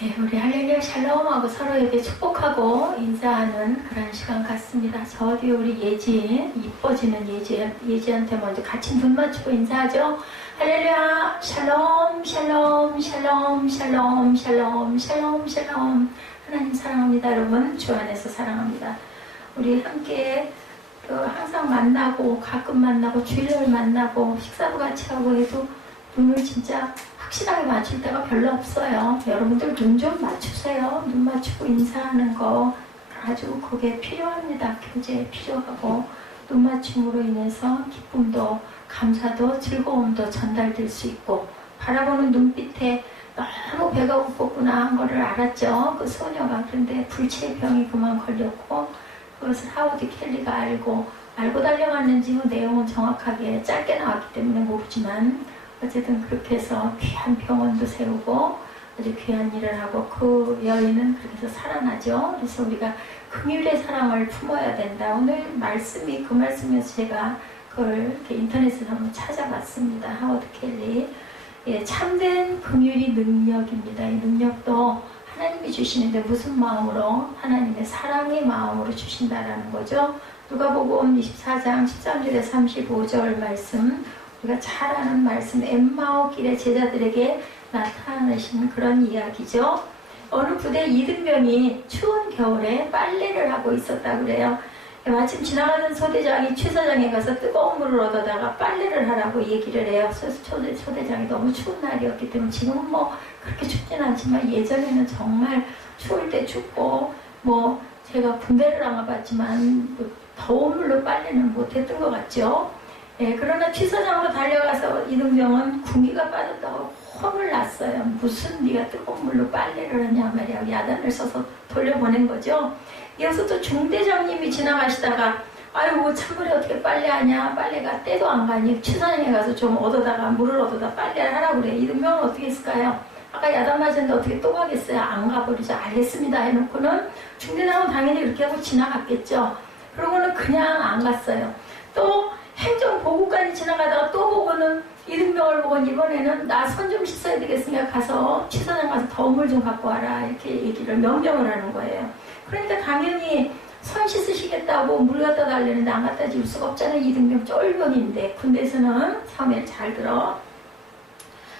네, 우리 할렐루야 샬롬하고 서로에게 축복하고 인사하는 그런 시간 같습니다. 저 뒤에 우리 예지, 이뻐지는 예지한테 먼저 같이 눈 맞추고 인사하죠. 할렐루야 샬롬 샬롬 샬롬 샬롬 샬롬 샬롬 샬롬. 하나님 사랑합니다. 여러분 주 안에서 사랑합니다. 우리 함께 항상 만나고 가끔 만나고 주일날 만나고 식사도 같이 하고 해도 눈을 진짜 확실하게 맞출 때가 별로 없어요. 여러분들 눈 좀 맞추세요. 눈 맞추고 인사하는 거 아주 그게 필요합니다. 교제에 필요하고 눈 맞춤으로 인해서 기쁨도 감사도 즐거움도 전달될 수 있고 바라보는 눈빛에 너무 배가 고팠구나 한 거를 알았죠. 그 소녀가. 그런데 불치병이 그만 걸렸고 그것을 하워드 켈리가 알고 달려갔는지 그 내용은 정확하게 짧게 나왔기 때문에 모르지만 어쨌든 그렇게 해서 귀한 병원도 세우고 아주 귀한 일을 하고 그 여인은 그렇게 해서 살아나죠. 그래서 우리가 긍휼의 사랑을 품어야 된다. 오늘 말씀이 그 말씀이어서 제가 그걸 이렇게 인터넷에서 한번 찾아봤습니다. 하워드 켈리. 예, 참된 긍휼이 능력입니다. 이 능력도 하나님이 주시는데 무슨 마음으로? 하나님의 사랑의 마음으로 주신다라는 거죠. 누가복음 24장 13절에 35절 말씀, 우리가 잘 아는 말씀, 엠마오 길의 제자들에게 나타나신 그런 이야기죠. 어느 부대 이등병이 추운 겨울에 빨래를 하고 있었다 그래요. 마침 지나가는 소대장이 취사장에 가서 뜨거운 물을 얻어다가 빨래를 하라고 얘기를 해요. 소대장이 너무 추운 날이었기 때문에 지금은 뭐 그렇게 춥진 않지만 예전에는 정말 추울 때 춥고 뭐 제가 군대를 안 가봤지만 더운 물로 빨래는 못했던 것 같죠. 예, 그러나 취사장으로 달려가서 이등병은 군기가 빠졌다고 혼을 났어요. 무슨 네가 뜨거운 물로 빨래를 하냐 말이야. 야단을 써서 돌려보낸 거죠. 이어서 또 중대장님이 지나가시다가 아이고 찬물에 어떻게 빨래하냐. 빨래가 때도 안 가니 취사장에 가서 좀 얻어다가 물을 얻어다 빨래를 하라고 그래. 이등병은 어떻게 했을까요? 아까 야단 맞았는데 어떻게 또 가겠어요? 안 가버리죠. 알겠습니다 해놓고는 중대장은 당연히 그렇게 하고 지나갔겠죠. 그러고는 그냥 안 갔어요. 또 행정보고관이 지나가다가 또 보고는 이등병을 보고 이번에는 나 손 좀 씻어야 되겠으니까 가서 취사장 가서 더운 물 좀 갖고 와라 이렇게 얘기를 명령을 하는 거예요. 그러니까 당연히 손 씻으시겠다고 물 갖다 달라는데 안 갖다 줄 수가 없잖아요. 이등병 쫄병인데 군대에서는 사회를 잘 들어.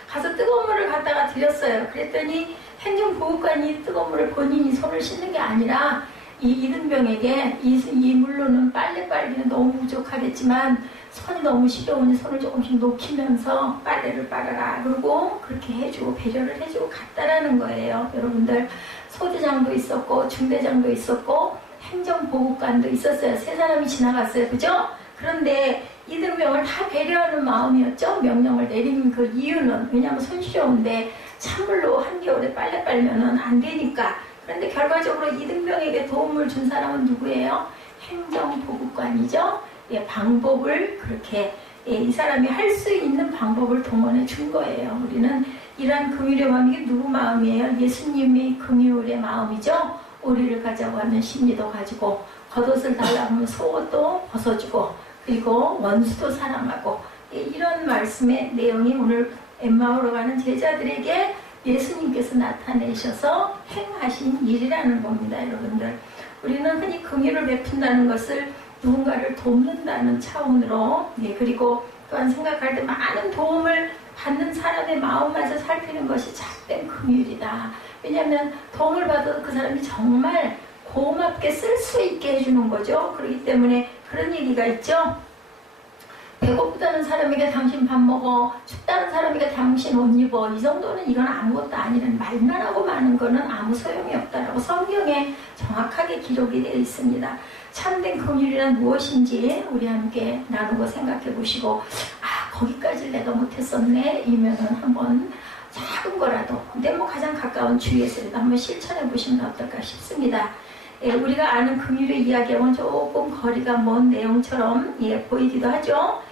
가서 뜨거운 물을 갖다가 드렸어요. 그랬더니 행정보고관이 뜨거운 물을 본인이 손을 씻는 게 아니라 이 이등병에게 이 물로는 빨래 빨기는 너무 부족하겠지만 손이 너무 시려우니 손을 조금씩 녹이면서 빨래를 빨아라. 그리고 그렇게 해주고 배려를 해주고 갔다라는 거예요. 여러분들 소대장도 있었고 중대장도 있었고 행정보고관도 있었어요. 세 사람이 지나갔어요. 그죠? 그런데 이등병을 다 배려하는 마음이었죠. 명령을 내린 그 이유는 왜냐하면 손 시려운데 찬물로 한겨울에 빨래 빨면은 안 되니까. 그런데 결과적으로 이등병에게 도움을 준 사람은 누구예요? 행정보고관이죠. 예, 방법을 그렇게 이 사람이 할 수 있는 방법을 동원해 준 거예요. 우리는 이러한 긍휼의 마음이 누구 마음이에요? 예수님이 긍휼의 마음이죠. 우리를 가자고 하는 심리도 가지고 겉옷을 달라고 하면 속옷도 벗어주고 그리고 원수도 사랑하고 이런 말씀의 내용이 오늘 엠마오로 가는 제자들에게 예수님께서 나타내셔서 행하신 일이라는 겁니다. 여러분들 우리는 흔히 긍휼을 베푼다는 것을 누군가를 돕는다는 차원으로 그리고 또한 생각할 때 많은 도움을 받는 사람의 마음마저 살피는 것이 참된 긍휼이다. 왜냐하면 도움을 받아도 그 사람이 정말 고맙게 쓸 수 있게 해주는 거죠. 그렇기 때문에 그런 얘기가 있죠. 배고프다는 사람에게 당신 밥 먹어, 춥다는 사람에게 당신 옷 입어. 이 정도는 이건 아무것도 아니라는 말만 하고 마는 거는 아무 소용이 없다라고 성경에 정확하게 기록이 되어 있습니다. 참된 긍휼이란 무엇인지 우리 함께 나누고 생각해 보시고 거기까지 내가 못했었네 이면은 한번 작은 거라도 근데 뭐 가장 가까운 주위에서라도 한번 실천해 보시면 어떨까 싶습니다. 우리가 아는 긍휼의 이야기하고는 조금 거리가 먼 내용처럼 보이기도 하죠.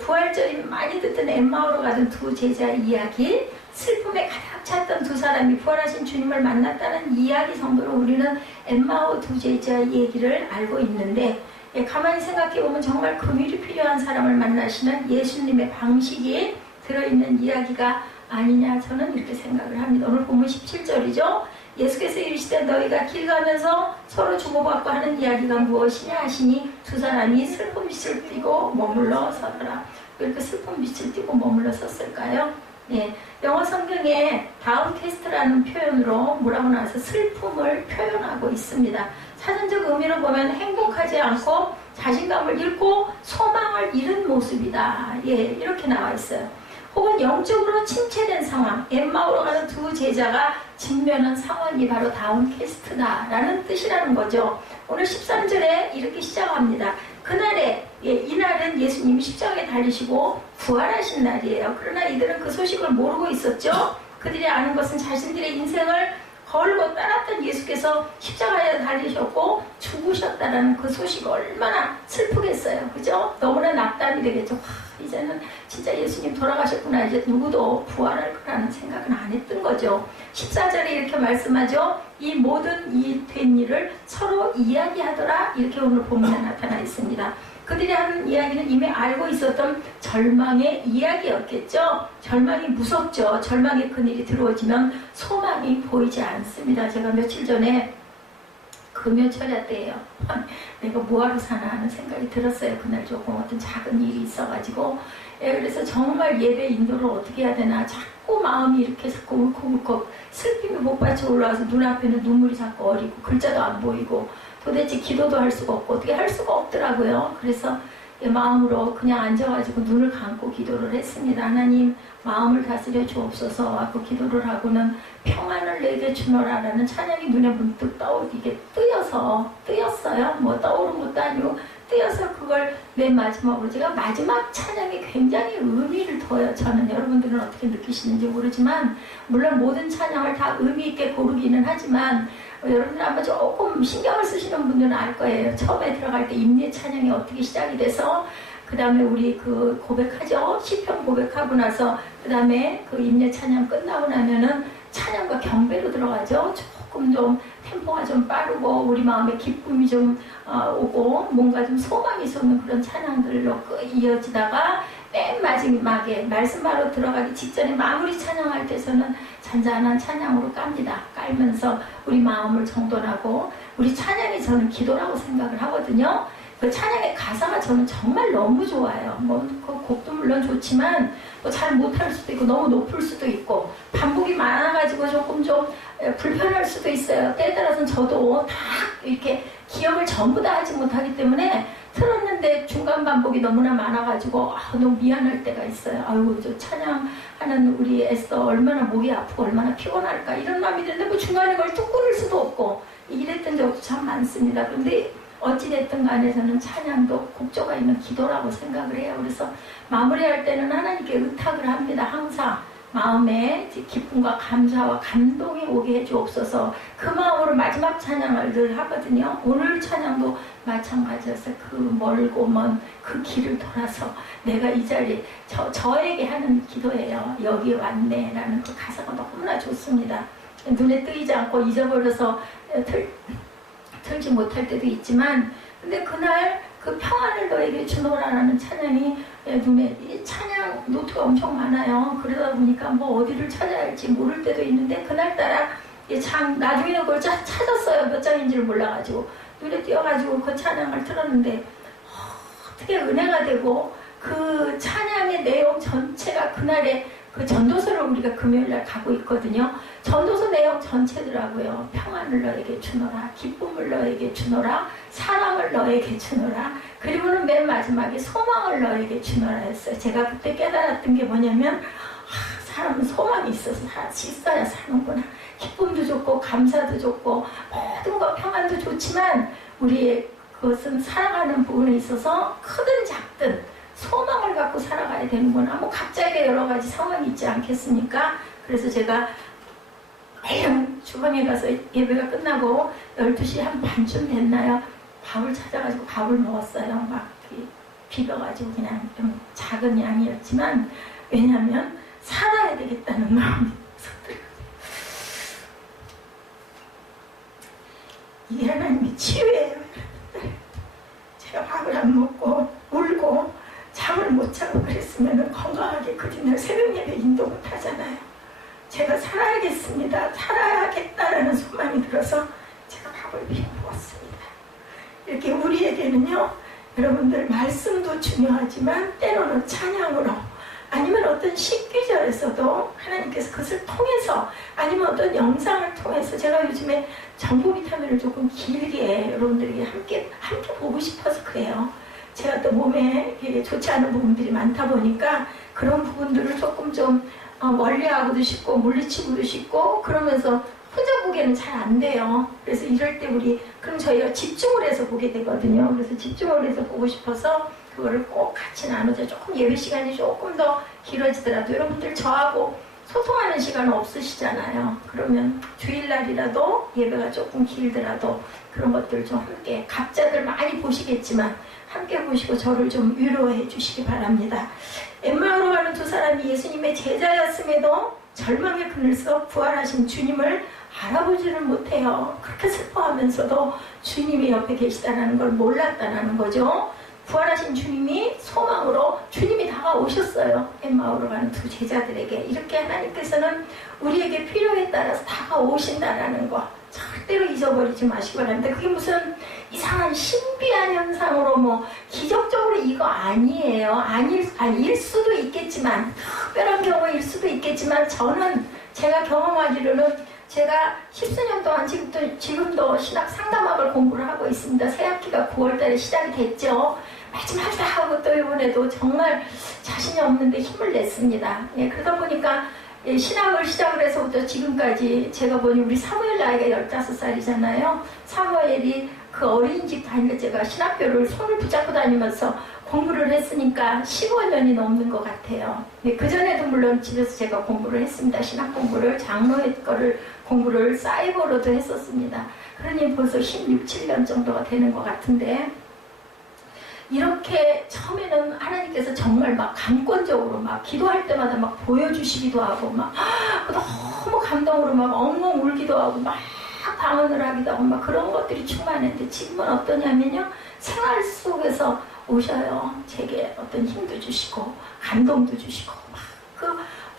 부활절이 많이 듣던 엠마오로 가던 두 제자 이야기, 슬픔에 가득 찼던 두 사람이 부활하신 주님을 만났다는 이야기 정도로 우리는 엠마오 두 제자 얘기를 알고 있는데 가만히 생각해보면 정말 긍휼이 필요한 사람을 만나시는 예수님의 방식이 들어있는 이야기가 아니냐 저는 이렇게 생각을 합니다. 오늘 보면 17절이죠. 예수께서 이르시되 너희가 길 가면서 서로 주고받고 하는 이야기가 무엇이냐 하시니 두 사람이 슬픈 빛을 띠고 머물러 서더라. 왜 이렇게 슬픈 빛을 띠고 머물러 섰을까요? 예, 영어 성경에 다운캐스트라는 표현으로 뭐라고 나와서 슬픔을 표현하고 있습니다. 사전적 의미로 보면 행복하지 않고 자신감을 잃고 소망을 잃은 모습이다. 예, 이렇게 나와 있어요. 혹은 영적으로 침체된 상황, 엠마오로 가는 두 제자가 직면한 상황이 바로 다운캐스트다라는 뜻이라는 거죠. 오늘 13절에 이렇게 시작합니다. 그날에, 예, 이날은 예수님이 십자가에 달리시고 부활하신 날이에요. 그러나 이들은 그 소식을 모르고 있었죠. 그들이 아는 것은 자신들의 인생을 걸고 따랐던 예수께서 십자가에 달리셨고 죽으셨다는 그 소식이 얼마나 슬프겠어요. 그죠? 너무나 낙담이 되겠죠. 이제는 진짜 예수님 돌아가셨구나. 이제 누구도 부활할 거라는 생각은 안 했던 거죠. 14절에 이렇게 말씀하죠. 이 모든 이 된 일을 서로 이야기하더라. 이렇게 오늘 본문에 나타나 있습니다. 그들이 하는 이야기는 이미 알고 있었던 절망의 이야기였겠죠. 절망이 무섭죠. 절망의 그늘이 들어오지면 소망이 보이지 않습니다. 제가 며칠 전에 금요철야 때예요. 내가 뭐하러 사나 하는 생각이 들었어요. 그날 조금 어떤 작은 일이 있어가지고. 그래서 정말 예배 인도를 어떻게 해야 되나 자꾸 마음이 이렇게 자꾸 울컥울컥 슬픔이 목받쳐 올라와서 눈앞에는 눈물이 자꾸 어리고 글자도 안 보이고 도대체 기도도 할 수가 없고 어떻게 할 수가 없더라고요. 그래서 마음으로 그냥 앉아가지고 눈을 감고 기도를 했습니다. 하나님 마음을 다스려 주옵소서 하고 기도를 하고는 평안을 내게 주노라 라는 찬양이 눈에 문득 떠오르게 뜨였어요. 뭐 떠오른 것도 아니고 뜨여서 그걸 맨 마지막으로 제가 마지막 찬양이 굉장히 의미를 둬요. 저는 여러분들은 어떻게 느끼시는지 모르지만 물론 모든 찬양을 다 의미 있게 고르기는 하지만 여러분들 아마 조금 신경을 쓰시는 분들은 알 거예요. 처음에 들어갈 때 임례 찬양이 어떻게 시작이 돼서 그 다음에 우리 그 고백하죠. 시편 고백하고 나서 그 다음에 그 임례 찬양 끝나고 나면은 찬양과 경배로 들어가죠. 조금 좀 템포가 좀 빠르고 우리 마음에 기쁨이 좀 오고 뭔가 좀 소망이 솟는 그런 찬양들로 이어지다가 맨 마지막에 말씀하러 들어가기 직전에 마무리 찬양할 때서는 잔잔한 찬양으로 깝니다. 깔면서 우리 마음을 정돈하고 우리 찬양이 저는 기도라고 생각을 하거든요. 그 찬양의 가사가 저는 정말 너무 좋아요. 뭐 그 곡도 물론 좋지만 뭐 잘 못할 수도 있고 너무 높을 수도 있고 반복이 많아가지고 조금 좀 불편할 수도 있어요. 때에 따라서는 저도 다 이렇게 기억을 전부 다 하지 못하기 때문에 틀었는데 중간 반복이 너무나 많아가지고 너무 미안할 때가 있어요. 아유 저 찬양하는 우리 에스더 얼마나 목이 아프고 얼마나 피곤할까 이런 마음이 드는데 뭐 중간에 그걸 뚝 끊을 수도 없고 이랬던 적도 참 많습니다. 그런데 어찌됐든 간에 저는 찬양도 곡조가 있는 기도라고 생각을 해요. 그래서 마무리할 때는 하나님께 의탁을 합니다. 항상 마음에 기쁨과 감사와 감동이 오게 해주옵소서. 그 마음으로 마지막 찬양을 늘 하거든요. 오늘 찬양도 마찬가지였어요. 그 멀고 먼 그 길을 돌아서 내가 이 자리 저에게 하는 기도예요. 여기 왔네 라는 그 가사가 너무나 좋습니다. 눈에 뜨이지 않고 잊어버려서 틀지 못할 때도 있지만 근데 그날 그 평안을 너에게 주노라라는 찬양이 눈에 이 찬양 노트가 엄청 많아요. 그러다 보니까 뭐 어디를 찾아야 할지 모를 때도 있는데 그날따라 나중에는 그걸 찾았어요. 몇 장인지를 몰라가지고 눈에 띄어가지고 그 찬양을 틀었는데 어떻게 은혜가 되고 그 찬양의 내용 전체가 그날의 그 전도서를 우리가 금요일날 가고 있거든요. 전도서 내용 전체더라고요. 평안을 너에게 주노라, 기쁨을 너에게 주노라, 사랑을 너에게 주노라, 그리고는 맨 마지막에 소망을 너에게 주노라 했어요. 제가 그때 깨달았던 게 뭐냐면 사람은 소망이 있어서 있어야 사는구나. 기쁨도 좋고 감사도 좋고 모든 것 평안도 좋지만 우리의 그것은 살아가는 부분에 있어서 크든 작든 소망을 갖고 살아가야 되는구나. 뭐 갑자기 여러 가지 상황이 있지 않겠습니까? 그래서 제가 주방에 가서 예배가 끝나고 12시 한 반쯤 됐나요? 밥을 찾아가지고 밥을 먹었어요. 막 비벼가지고 그냥 좀 작은 양이었지만 왜냐하면 살아야 되겠다는 마음이 있었더라고요. 이게 하나님의 치유예요. 제가 밥을 안 먹고 울고 잠을 못 자고 그랬으면 건강하게 그 뒷날 새벽 예배 인도 못 하잖아요. 제가 살아야겠습니다. 살아야겠다라는 소리 이게 우리에게는요, 여러분들 말씀도 중요하지만 때로는 찬양으로, 아니면 어떤 식기절에서도 하나님께서 그것을 통해서, 아니면 어떤 영상을 통해서, 제가 요즘에 정보 비타민을 조금 길게 여러분들에게 함께 보고 싶어서 그래요. 제가 또 몸에 좋지 않은 부분들이 많다 보니까 그런 부분들을 조금 좀 멀리하고도 싶고 물리치고도 싶고 그러면서 혼자 보기에는 잘 안 돼요. 그래서 이럴 때 그럼 저희가 집중을 해서 보게 되거든요. 그래서 집중을 해서 보고 싶어서 그거를 꼭 같이 나누자. 조금 예배 시간이 조금 더 길어지더라도 여러분들 저하고 소통하는 시간은 없으시잖아요. 그러면 주일날이라도 예배가 조금 길더라도 그런 것들 좀 함께, 각자들 많이 보시겠지만 함께 보시고 저를 좀 위로해 주시기 바랍니다. 엠마오로 가는 두 사람이 예수님의 제자였음에도 절망의 그늘에서 부활하신 주님을 알아보지를 못해요. 그렇게 슬퍼하면서도 주님이 옆에 계시다는 걸 몰랐다는 거죠. 부활하신 주님이 소망으로 주님이 다가오셨어요. 엠마오로 가는 두 제자들에게. 이렇게 하나님께서는 우리에게 필요에 따라서 다가오신다는 거 절대로 잊어버리지 마시기 바랍니다. 그게 무슨 이상한 신비한 현상으로 기적적으로 이거 아니에요. 아닐 수도 있겠지만, 특별한 경우일 수도 있겠지만, 저는 제가 경험하기로는 제가 10수년 동안 지금도 신학 상담학을 공부를 하고 있습니다. 새 학기가 9월달에 시작이 됐죠. 마지막에 하고 또 이번에도 정말 자신이 없는데 힘을 냈습니다. 예, 그러다 보니까 신학을 시작을 해서부터 지금까지 제가 보니 우리 사무엘 나이가 15살이잖아요. 사무엘이 그 어린이집 다니면서 제가 신학교를 손을 붙잡고 다니면서 공부를 했으니까 15년이 넘는 것 같아요. 네, 그전에도 물론 집에서 제가 공부를 했습니다. 신학 공부를, 장로의 거를 공부를 사이버로도 했었습니다. 그러니 벌써 16, 17년 정도가 되는 것 같은데, 이렇게 처음에는 하나님께서 정말 막 강권적으로 막 기도할 때마다 막 보여주시기도 하고 막 너무 감동으로 막 엉엉 울기도 하고 막 방언을 하기도 하고 막 그런 것들이 충만했는데, 지금은 어떠냐면요, 생활 속에서 오셔요. 제게 어떤 힘도 주시고 감동도 주시고 막 그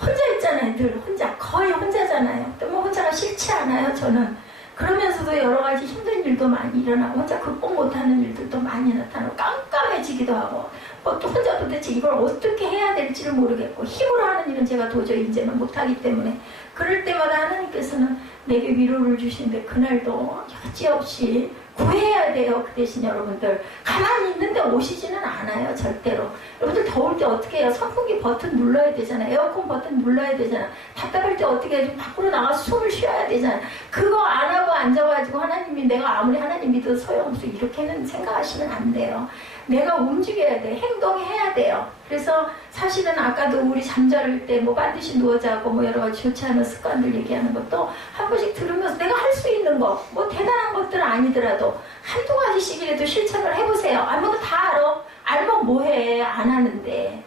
혼자 있잖아요. 늘 혼자, 거의 혼자잖아요. 또 혼자가 싫지 않아요. 저는 그러면서도 여러 가지 힘든 일도 많이 일어나고 혼자 극복 못하는 일들도 많이 나타나고 깜깜해지기도 하고 또 혼자 도대체 이걸 어떻게 해야 될지를 모르겠고 힘으로 하는 일은 제가 도저히 이제는 못하기 때문에 그럴 때마다 하나님께서는 내게 위로를 주시는데, 그날도 여지없이 구해야 돼요. 그 대신 여러분들 가만히 있는데 오시지는 않아요. 절대로. 여러분들 더울 때 어떻게 해요? 선풍기 버튼 눌러야 되잖아요. 에어컨 버튼 눌러야 되잖아요. 답답할 때 어떻게 해요? 좀 밖으로 나가서 숨을 쉬어야 되잖아요. 그거 안 하고 앉아가지고 하나님이, 내가 아무리 하나님 믿어도 소용없어, 이렇게는 생각하시면 안 돼요. 내가 움직여야 돼. 행동해야 돼요. 그래서 사실은 아까도 우리 잠자를 때 반드시 누워 자고 여러 가지 좋지 않은 습관들 얘기하는 것도 한 번씩 들으면서 내가 할 수 있는 거, 대단한 것들은 아니더라도 한두 가지씩이라도 실천을 해보세요. 아무도 다 알아. 알면 뭐해. 안 하는데.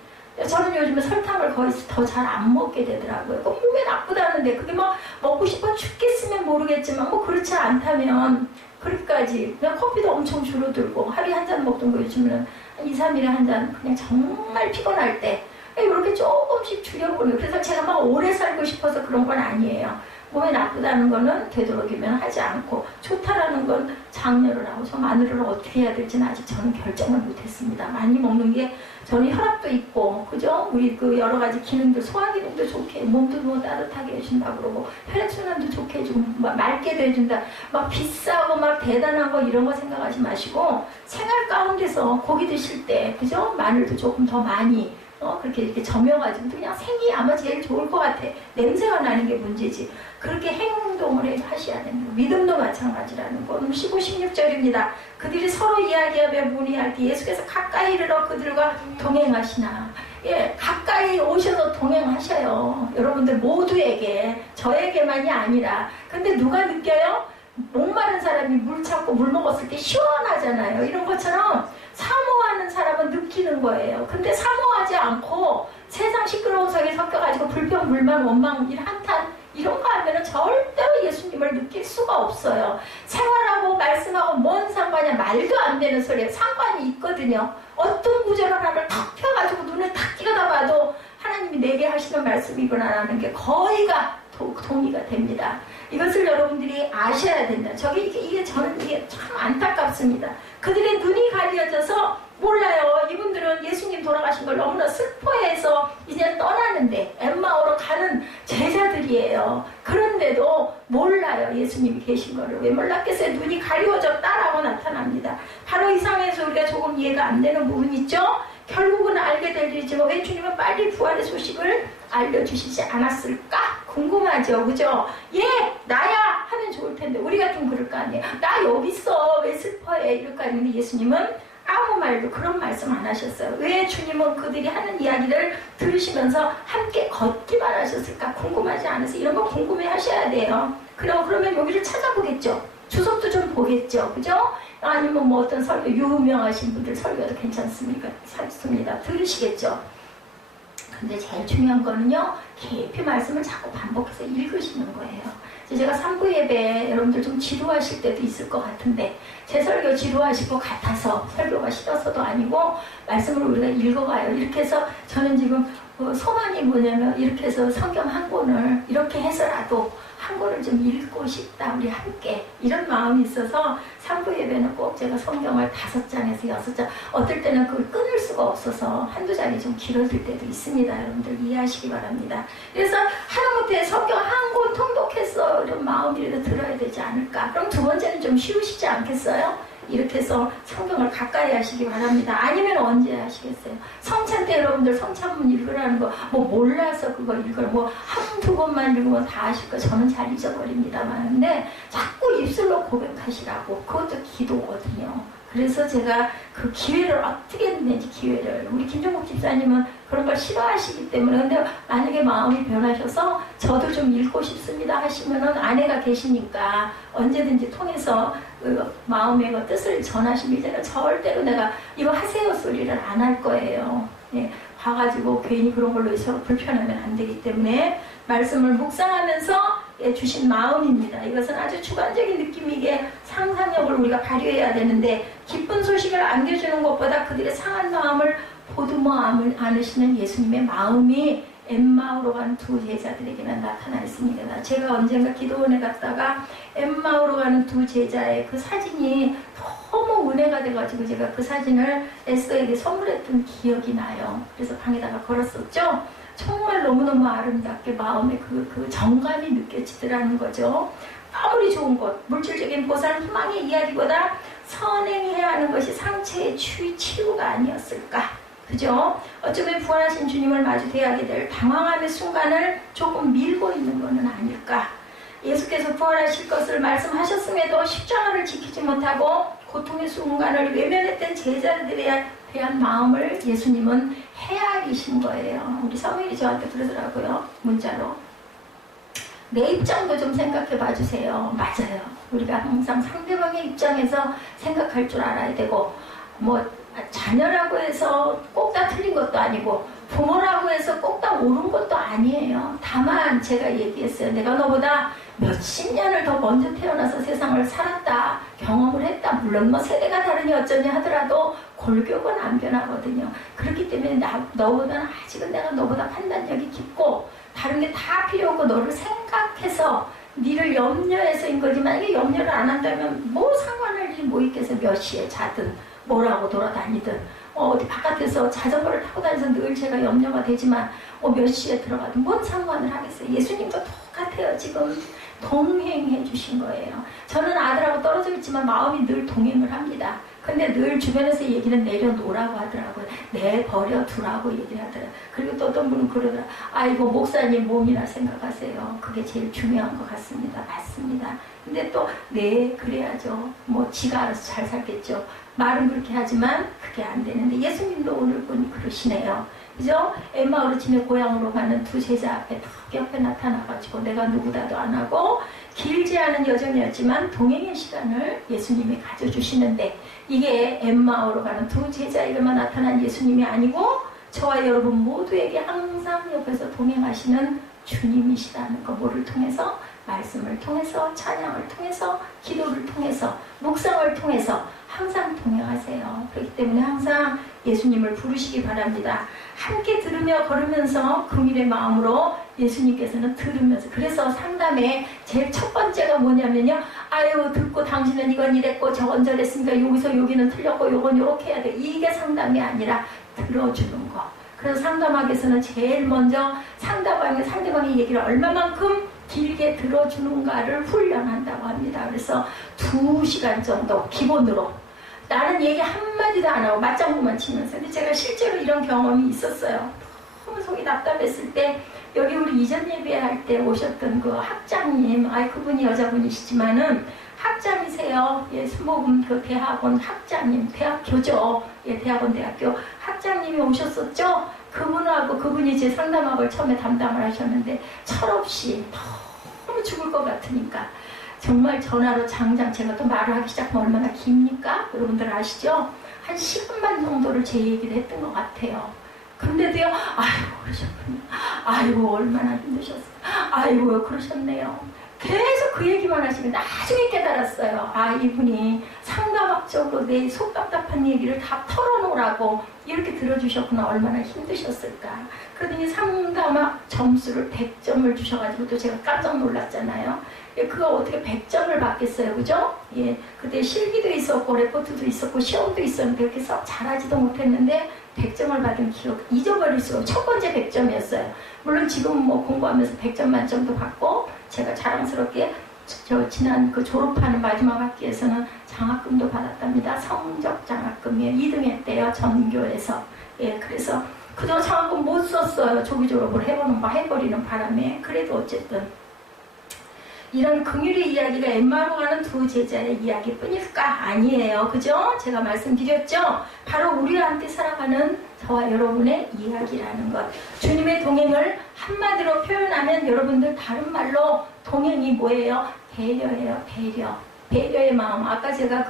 저는 요즘에 설탕을 거의 더 잘 안 먹게 되더라고요. 몸에 나쁘다는데 그게 먹고 싶어 죽겠으면 모르겠지만 그렇지 않다면 그렇게까지. 그냥 커피도 엄청 줄어들고 하루에 한 잔 먹던 거 요즘은 한 2, 3일에 한 잔, 그냥 정말 피곤할 때 이렇게 조금씩 줄여보는. 그래서 제가 막 오래 살고 싶어서 그런 건 아니에요. 몸에 나쁘다는 거는 되도록이면 하지 않고, 좋다라는 건 장려를 하고, 저 마늘을 어떻게 해야 될지는 아직 저는 결정을 못했습니다. 많이 먹는 게 저는 혈압도 있고, 그죠? 우리 그 여러 가지 기능들, 소화 기능도 좋게, 몸도 따뜻하게 해준다 그러고, 혈액순환도 좋게 해주고, 맑게도 해준다. 막 비싸고 막 대단한 거 이런 거 생각하지 마시고, 생활 가운데서 고기 드실 때, 그죠? 마늘도 조금 더 많이 그렇게 이렇게 점여가지고 그냥 생이 아마 제일 좋을 것 같아. 냄새가 나는 게 문제지. 그렇게 행동을 하셔야 됩니다. 믿음도 마찬가지라는 거. 15, 16절입니다. 그들이 서로 이야기하며 문의할 때 예수께서 가까이 이르러 그들과 동행하시나. 예, 가까이 오셔서 동행하셔요. 여러분들 모두에게, 저에게만이 아니라. 근데 누가 느껴요? 목마른 사람이 물 찾고 물 먹었을 때 시원하잖아요. 이런 것처럼 사모하는 사람은 느끼는 거예요. 근데 사모하지 않고 세상 시끄러운 속에 섞여가지고 불평, 불만, 원망, 한탄 이런 거 하면은 절대로 예수님을 느낄 수가 없어요. 생활하고 말씀하고 뭔 상관이야. 말도 안 되는 소리에 상관이 있거든요. 어떤 구절 하나를 탁 펴가지고 눈에 탁 끼어다 봐도 하나님이 내게 하시는 말씀이구나라는 게 거의가 동의가 됩니다. 이것을 여러분들이 아셔야 된다. 저는 이게 참 안타깝습니다. 그들의 눈이 가려져서 몰라요. 이분들은 예수님 돌아가신 걸 너무나 슬퍼해서 이제 떠나는데 엠마오로 가는 제자들이에요. 그런데도 몰라요. 예수님이 계신 거를. 왜 몰랐겠어요? 눈이 가려졌다라고 나타납니다. 바로 이 상황에서 우리가 조금 이해가 안 되는 부분이 있죠. 결국은 알게 될 일이지만 왜 주님은 빨리 부활의 소식을 알려주시지 않았을까? 궁금하죠. 그죠? 예! 나야! 하면 좋을 텐데 우리가 좀 그럴 거 아니에요. 나 여기 있어. 왜 슬퍼해? 이럴 거 아니에요. 예수님은 아무 말도 그런 말씀 안 하셨어요. 왜 주님은 그들이 하는 이야기를 들으시면서 함께 걷기만 하셨을까? 궁금하지 않으세요? 이런 거 궁금해 하셔야 돼요. 그러면 여기를 찾아보겠죠. 주석도 좀 보겠죠. 그죠? 아니면 뭐 어떤 설교, 유명하신 분들 설교도 괜찮습니다. 들으시겠죠. 근데 제일 중요한 거는요, 깊이 말씀을 자꾸 반복해서 읽으시는 거예요. 제가 3부 예배 여러분들 좀 지루하실 때도 있을 것 같은데, 제 설교 지루하실 것 같아서, 설교가 싫어서도 아니고, 말씀을 우리가 읽어가요. 이렇게 해서 저는 지금 소망이 뭐냐면, 이렇게 해서 성경 한 권을 이렇게 해서라도 한 권을 좀 읽고 싶다, 우리 함께. 이런 마음이 있어서 3부 예배는 꼭 제가 성경을 5장에서 6장, 어떨 때는 그걸 끊을 수가 없어서 한두 장이 좀 길어질 때도 있습니다. 여러분들 이해하시기 바랍니다. 그래서 하다못해 성경 한 권 통독해서 이런 마음이라도 들어야 되지 않을까. 그럼 두 번째는 좀 쉬우시지 않겠어요? 이렇게 해서 성경을 가까이 하시기 바랍니다. 아니면 언제 하시겠어요? 성찬 때 여러분들 성찬문 읽으라는 거 뭐 몰라서 그거 읽으라 뭐 한두 번만 읽으면 다 아실 거 저는 잘 잊어버립니다만 근데 자꾸 입술로 고백하시라고 그것도 기도거든요. 그래서 제가 그 기회를 어떻게 했는지 기회를 우리 김종국 집사님은 그런 걸 싫어하시기 때문에 근데 만약에 마음이 변하셔서 저도 좀 읽고 싶습니다 하시면은 아내가 계시니까 언제든지 통해서 그 마음의 그 뜻을 전하시면 제가 절대로 내가 이거 하세요 소리를 안 할 거예요. 예, 봐가지고 괜히 그런 걸로 서로 불편하면 안 되기 때문에 말씀을 묵상하면서 주신 마음입니다. 이것은 아주 주관적인 느낌이게 상상력을 우리가 발휘해야 되는데 기쁜 소식을 안겨주는 것보다 그들의 상한 마음을 보듬어 안으시는 예수님의 마음이 엠마오로 가는 두 제자들에게는 나타나 있습니다. 제가 언젠가 기도원에 갔다가 엠마오로 가는 두 제자의 그 사진이 너무 은혜가 돼가지고 제가 그 사진을 에스더에게 선물했던 기억이 나요. 그래서 방에다가 걸었었죠. 정말 너무너무 아름답게 마음에 그 정감이 느껴지더라는 거죠. 아무리 좋은 것, 물질적인 보상, 희망의 이야기보다 선행해야 하는 것이 상처의 치유가 아니었을까. 그죠? 어쩌면 부활하신 주님을 마주 대하게 될 당황함의 순간을 조금 밀고 있는 것은 아닐까. 예수께서 부활하실 것을 말씀하셨음에도 십자가를 지키지 못하고 고통의 순간을 외면했던 제자들에 대한 마음을 예수님은 헤아리신 거예요. 우리 사무엘이 저한테 그러더라고요. 문자로. 내 입장도 좀 생각해 봐 주세요. 맞아요. 우리가 항상 상대방의 입장에서 생각할 줄 알아야 되고 뭐 자녀라고 해서 꼭 다 틀린 것도 아니고 부모라고 해서 꼭 다 옳은 것도 아니에요. 다만 제가 얘기했어요. 내가 너보다 몇십 년을 더 먼저 태어나서 세상을 살았다. 경험을 했다. 물론 뭐 세대가 다르니 어쩌니 하더라도 골격은 안 변하거든요. 그렇기 때문에 너보다는 아직은 내가 너보다 판단력이 깊고 다른 게 다 필요 없고 너를 생각해서 니를 염려해서인 거지. 만약에 염려를 안 한다면 뭐 상관할 일이 뭐 있겠어요. 몇 시에 자든 뭐라고 돌아다니든 어디 바깥에서 자전거를 타고 다니면서 늘 제가 염려가 되지만 몇 시에 들어가든 뭔 상관을 하겠어요. 예수님도 똑같아요. 지금 동행해 주신 거예요. 저는 아들하고 떨어져 있지만 마음이 늘 동행을 합니다. 근데 늘 주변에서 얘기는 내려놓으라고 하더라고요. 내버려 두라고 얘기를 하더라고요. 그리고 또 어떤 분은 그러더라고요. 아이고 목사님 몸이라 생각하세요. 그게 제일 중요한 것 같습니다. 맞습니다. 근데 또 네 그래야죠. 뭐 지가 알아서 잘 살겠죠. 말은 그렇게 하지만 그게 안 되는데 예수님도 오늘 보니 그러시네요. 그죠? 엠마오로 집에 고향으로 가는 두 제자 앞에 딱 옆에 나타나가지고 내가 누구다도 안 하고 길지 않은 여정이었지만 동행의 시간을 예수님이 가져주시는데 이게 엠마오로 가는 두 제자에게만 나타난 예수님이 아니고 저와 여러분 모두에게 항상 옆에서 동행하시는 주님이시라는 거 뭐를 통해서? 말씀을 통해서 찬양을 통해서 기도를 통해서 묵상을 통해서 항상 동행하세요. 그렇기 때문에 항상 예수님을 부르시기 바랍니다. 함께 들으며 걸으면서 긍휼의 마음으로 예수님께서는 들으면서, 그래서 상담의 제일 첫 번째가 뭐냐면요, 아유 듣고 당신은 이건 이랬고 저건 저랬으니까 여기서 여기는 틀렸고 요건 요렇게 해야 돼, 이게 상담이 아니라 들어주는 거. 그래서 상담학에서는 제일 먼저 상대방의 얘기를 얼마만큼 길게 들어주는가를 훈련한다고 합니다. 그래서 2시간 정도 기본으로, 나는 얘기 한마디도 안 하고 맞장구만 치면서. 근데 제가 실제로 이런 경험이 있었어요. 너무 속이 답답했을 때, 여기 우리 이전 예배할 때 오셨던 그 학장님, 그분이 여자분이시지만은 학장이세요. 예, 순복음 그 대학원 학장님, 대학교죠. 예, 대학교 학장님이 오셨었죠. 그분이 제 상담학을 처음에 담당을 하셨는데, 철없이 너무 죽을 것 같으니까 정말 전화로 장장, 제가 또 말을 하기 시작하면 얼마나 깁니까? 여러분들 아시죠? 한 10분 반 정도를 제 얘기를 했던 것 같아요. 근데도요, 아이고 그러셨군요. 아이고 얼마나 힘드셨어요. 아이고 그러셨네요. 계속 그 얘기만 하시면 나중에 깨달았어요. 이분이 상담학적으로 내 속 답답한 얘기를 다 털어놓으라고 이렇게 들어주셨구나. 얼마나 힘드셨을까. 그러더니 상담학 점수를 100점을 주셔가지고 또 제가 깜짝 놀랐잖아요. 그거 어떻게 100점을 받겠어요, 그죠? 예, 그때 실기도 있었고 레포트도 있었고 시험도 있었는데 그렇게 썩 잘하지도 못했는데 100점을 받은 기억 잊어버릴 수가. 첫 번째 100점이었어요. 물론 지금 뭐 공부하면서 100점 만점도 받고, 제가 자랑스럽게 지난 그 졸업하는 마지막 학기에서는 장학금도 받았답니다. 성적 장학금이에요. 2등 했대요, 전교에서. 예, 그래서 그동안 장학금 못 썼어요. 조기 졸업을 해버리는 바람에. 그래도 어쨌든 이런 긍휼의 이야기가 엠마오로 가는 2 제자의 이야기뿐일까? 아니에요. 그죠? 제가 말씀드렸죠? 바로 우리한테 살아가는 저와 여러분의 이야기라는 것. 주님의 동행을 한마디로 표현하면 여러분들 다른 말로 동행이 뭐예요? 배려예요. 배려의 마음. 아까 제가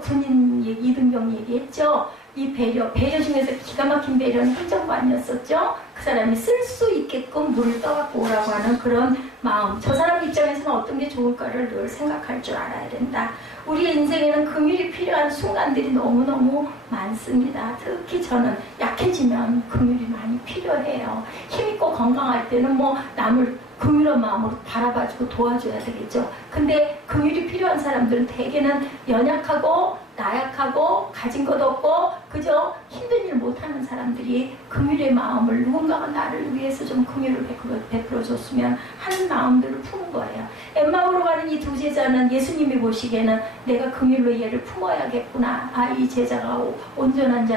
군인 이등병 얘기했죠? 이 배려 중에서 기가 막힌 배려는 행정부 아니었었죠? 그 사람이 쓸 수 있게끔 물을 떠갖고 오라고 하는 그런 마음. 저 사람 입장에서는 어떤 게 좋을까를 늘 생각할 줄 알아야 된다. 우리 인생에는 긍휼이 필요한 순간들이 너무너무 많습니다. 특히 저는 약해지면 긍휼이 많이 필요해요. 힘있고 건강할 때는 뭐 남을 긍휼한 마음으로 바라봐주고 도와줘야 되겠죠. 근데 긍휼이 필요한 사람들은 대개는 연약하고 나약하고 가진 것 없고 그저 힘든 일 못하는 사람들이 긍휼의 마음을, 누군가가 나를 위해서 좀 긍휼을 베풀어줬으면 하는 마음들을 푸는 거예요. 엠마오로 가는 이 2 제자는 예수님이 보시기에는 내가 긍휼로 얘를 품어야겠구나. 이 제자가 온전한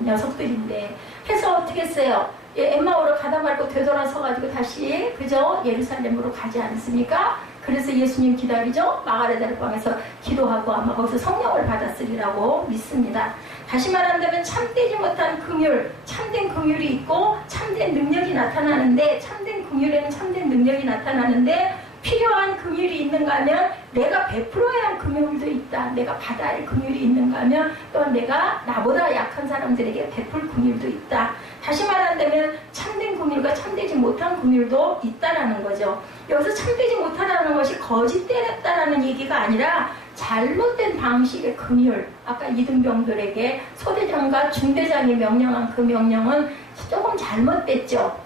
녀석들인데 해서 어떻게 했어요? 엠마오로 가다 말고 되돌아서가지고 다시 그저 예루살렘으로 가지 않습니까? 그래서 예수님 기다리죠? 마가레다르 방에서 기도하고 아마 거기서 성령을 받았으리라고 믿습니다. 다시 말한다면 참되지 못한 긍휼, 참된 긍휼이 있고 참된 능력이 나타나는데, 참된 긍휼에는 참된 능력이 나타나는데 필요한 긍휼이 있는가 하면 내가 베풀어야 할 긍휼도 있다. 내가 받아야 할 긍휼이 있는가 하면 또한 내가 나보다 약한 사람들에게 베풀 긍휼도 있다. 다시 말한다면 참된 긍휼과 참되지 못한 긍휼도 있다라는 거죠. 여기서 참되지 못하다는 것이 거짓되었다라는 얘기가 아니라 잘못된 방식의 긍휼. 아까 이등병들에게 소대장과 중대장이 명령한 그 명령은 조금 잘못됐죠.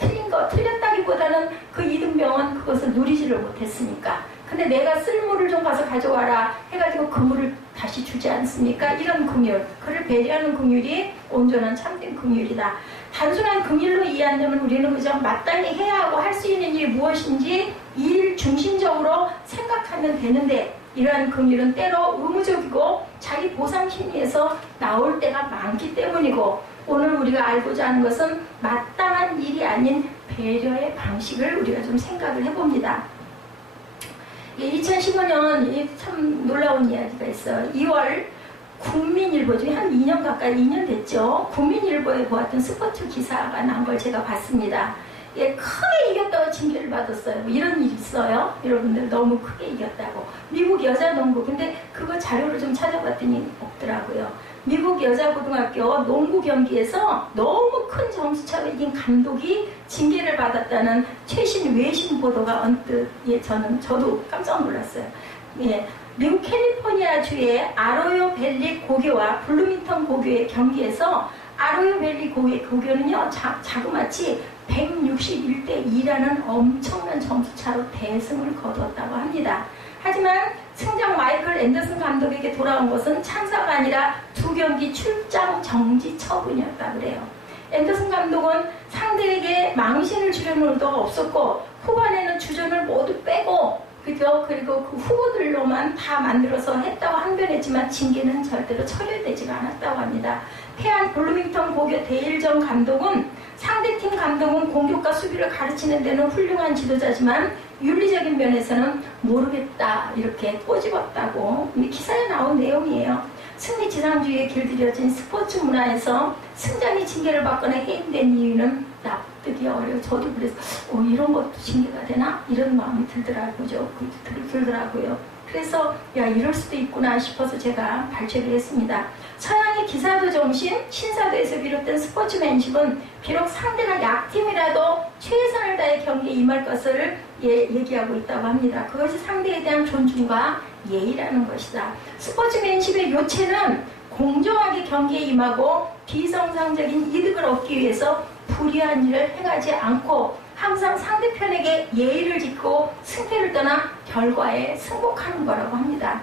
틀렸다기보다는 그 이등병은 그것을 누리지를 못했으니까. 근데 내가 쓸 물을 좀 가서 가져와라 해가지고 그 물을 다시 주지 않습니까? 이런 긍휼, 그를 배려하는 긍휼이 온전한 참된 긍휼이다. 단순한 긍휼로 이해한다면 우리는 그저 마땅히 해야 하고 할 수 있는 일이 무엇인지 일 중심적으로 생각하면 되는데, 이러한 긍휼은 때로 의무적이고 자기 보상 심리에서 나올 때가 많기 때문이고, 오늘 우리가 알고자 하는 것은 마땅한 일이 아닌 배려의 방식을 우리가 좀 생각을 해봅니다. 2015년 참 놀라운 이야기가 있어요. 2월 국민일보 중에 한 2년 가까이, 2년 됐죠. 국민일보에 보았던 스포츠 기사가 난 걸 제가 봤습니다. 크게 이겼다고 징계를 받았어요. 이런 일이 있어요. 여러분들 너무 크게 이겼다고. 미국 여자농구, 근데 그거 자료를 좀 찾아봤더니 없더라고요. 미국 여자고등학교 농구 경기에서 너무 큰 점수차로 이긴 감독이 징계를 받았다는 최신 외신 보도가 언뜻, 저도 깜짝 놀랐어요. 미국 캘리포니아주의 아로요 밸리 고교와 블루밍턴 고교의 경기에서 아로요밸리 고교는요, 자그마치 161대 2라는 엄청난 점수차로 대승을 거두었다고 합니다. 하지만 승장 마이클 앤더슨 감독에게 돌아온 것은 참사가 아니라 2경기 출장 정지 처분이었다 그래요. 앤더슨 감독은 상대에게 망신을 주려는 의도가 없었고 후반에는 주전을 모두 빼고 그리고 그 후보들로만 다 만들어서 했다고 항변했지만 징계는 절대로 처리되지가 않았다고 합니다. 패한 블루밍턴 고교 데일전 감독은 상대팀 감독은 공격과 수비를 가르치는 데는 훌륭한 지도자지만 윤리적인 면에서는 모르겠다 이렇게 꼬집었다고 기사에 나온 내용이에요. 승리 지상주의에 길들여진 스포츠 문화에서 승장이 징계를 받거나 해임된 이유는 납득이 어려워요. 저도 그래서 이런 것도 징계가 되나? 이런 마음이 들더라고요. 그래서 이럴 수도 있구나 싶어서 제가 발췌를 했습니다. 서양의 기사도 정신, 신사도에서 비롯된 스포츠맨십은 비록 상대가 약팀이라도 최선을 다해 경기에 임할 것을 얘기하고 있다고 합니다. 그것이 상대에 대한 존중과 예의라는 것이다. 스포츠맨십의 요체는 공정하게 경기에 임하고 비정상적인 이득을 얻기 위해서 불의한 일을 행하지 않고 항상 상대편에게 예의를 짓고 승패를 떠나 결과에 승복하는 거라고 합니다.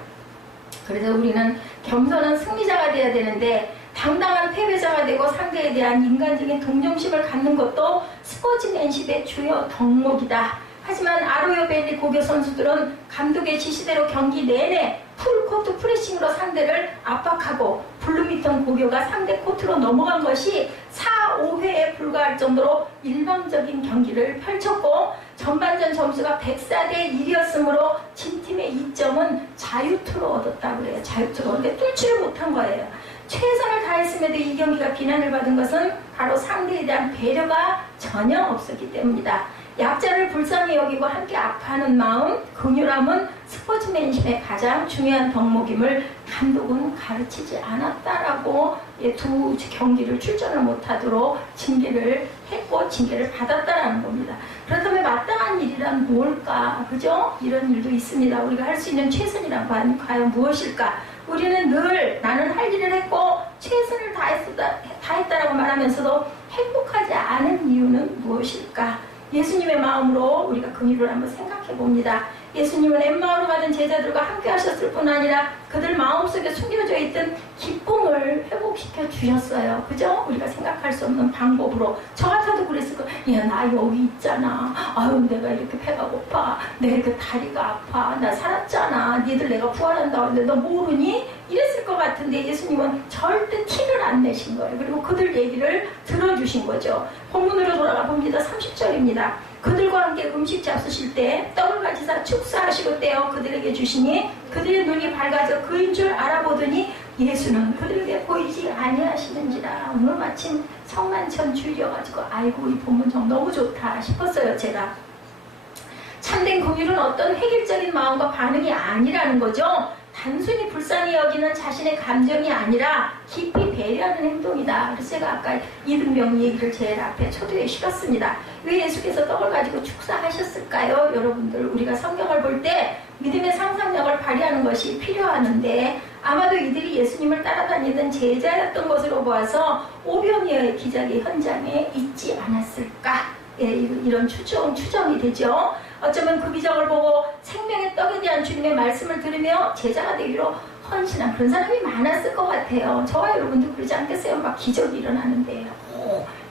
그래서 우리는 겸손한 승리자가 되어야 되는데 당당한 패배자가 되고 상대에 대한 인간적인 동정심을 갖는 것도 스포츠맨십의 주요 덕목이다. 하지만 아로요밸리 고교 선수들은 감독의 지시대로 경기 내내 풀코트 프레싱으로 상대를 압박하고 블루밍턴 고교가 상대 코트로 넘어간 것이 4, 5회에 불과할 정도로 일방적인 경기를 펼쳤고 전반전 점수가 104대 1이었으므로 진 팀의 2점은 자유투로 얻었다고 해요. 자유투로. 근데 뚫지를 못한 거예요. 최선을 다했음에도 이 경기가 비난을 받은 것은 바로 상대에 대한 배려가 전혀 없었기 때문이다. 약자를 불쌍히 여기고 함께 아파하는 마음, 긍휼함은 스포츠맨십의 가장 중요한 덕목임을 감독은 가르치지 않았다라고 두 경기를 출전을 못하도록 징계를 했고 징계를 받았다라는 겁니다. 그렇다면 마땅한 일이란 뭘까? 그죠? 이런 일도 있습니다. 우리가 할 수 있는 최선이란 과연 무엇일까? 우리는 늘 나는 할 일을 했고 최선을 다했다라고 말하면서도 행복하지 않은 이유는 무엇일까? 예수님의 마음으로 우리가 그 일을 한번 생각해 봅니다. 예수님은 엠마오로 가던 제자들과 함께 하셨을 뿐 아니라 그들 마음속에 숨겨져 있던 기쁨을 회복시켜 주셨어요. 그죠? 우리가 생각할 수 없는 방법으로. 저 같아도 그랬을 거예요. 야, 나 여기 있잖아. 아유, 내가 이렇게 배가 고파. 내가 이렇게 다리가 아파. 나 살았잖아. 니들 내가 부활한다고 하는데 너 모르니? 이랬을 것 같은데 예수님은 절대 티를 안 내신 거예요. 그리고 그들 얘기를 들어주신 거죠. 본문으로 돌아가 봅니다. 30절입니다. 그들과 함께 음식 잡수실 때 떡을 가지사 축사하시고 떼어 그들에게 주시니 그들의 눈이 밝아져 그인 줄 알아보더니 예수는 그들에게 보이지 아니하시는지라. 오늘 마침 성만천 주일이어가지고 아이고 이 본문 좀 너무 좋다 싶었어요. 제가 참된 긍휼은 어떤 획일적인 마음과 반응이 아니라는 거죠. 단순히 불쌍히 여기는 자신의 감정이 아니라 깊이 배려하는 행동이다. 그래서 제가 아까 이등병 얘기를 제일 앞에 초두에 실었습니다. 왜 예수께서 떡을 가지고 축사하셨을까요? 여러분들 우리가 성경을 볼 때 믿음의 상상력을 발휘하는 것이 필요하는데 아마도 이들이 예수님을 따라다니던 제자였던 것으로 보아서 오병이어의 기적의 현장에 있지 않았을까? 예, 이런 추정이 되죠. 어쩌면 그 기적을 보고 생명의 떡에 대한 주님의 말씀을 들으며 제자가 되기로 헌신한 그런 사람이 많았을 것 같아요. 저와 여러분도 그러지 않겠어요? 막 기적이 일어나는데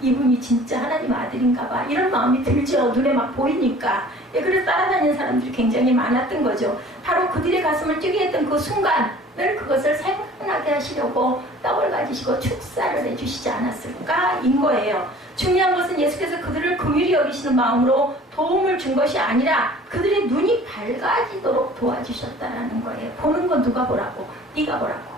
이분이 진짜 하나님 아들인가 봐 이런 마음이 들죠. 눈에 막 보이니까. 예, 그래서 따라다니는 사람들이 굉장히 많았던 거죠. 바로 그들의 가슴을 뛰게 했던 그 순간을 그것을 생각나게 하시려고 떡을 가지시고 축사를 해주시지 않았을까? 인 거예요. 중요한 것은 예수께서 그들을 긍휼히 여기시는 마음으로 도움을 준 것이 아니라 그들의 눈이 밝아지도록 도와주셨다는 거예요. 보는 건 누가 보라고? 네가 보라고.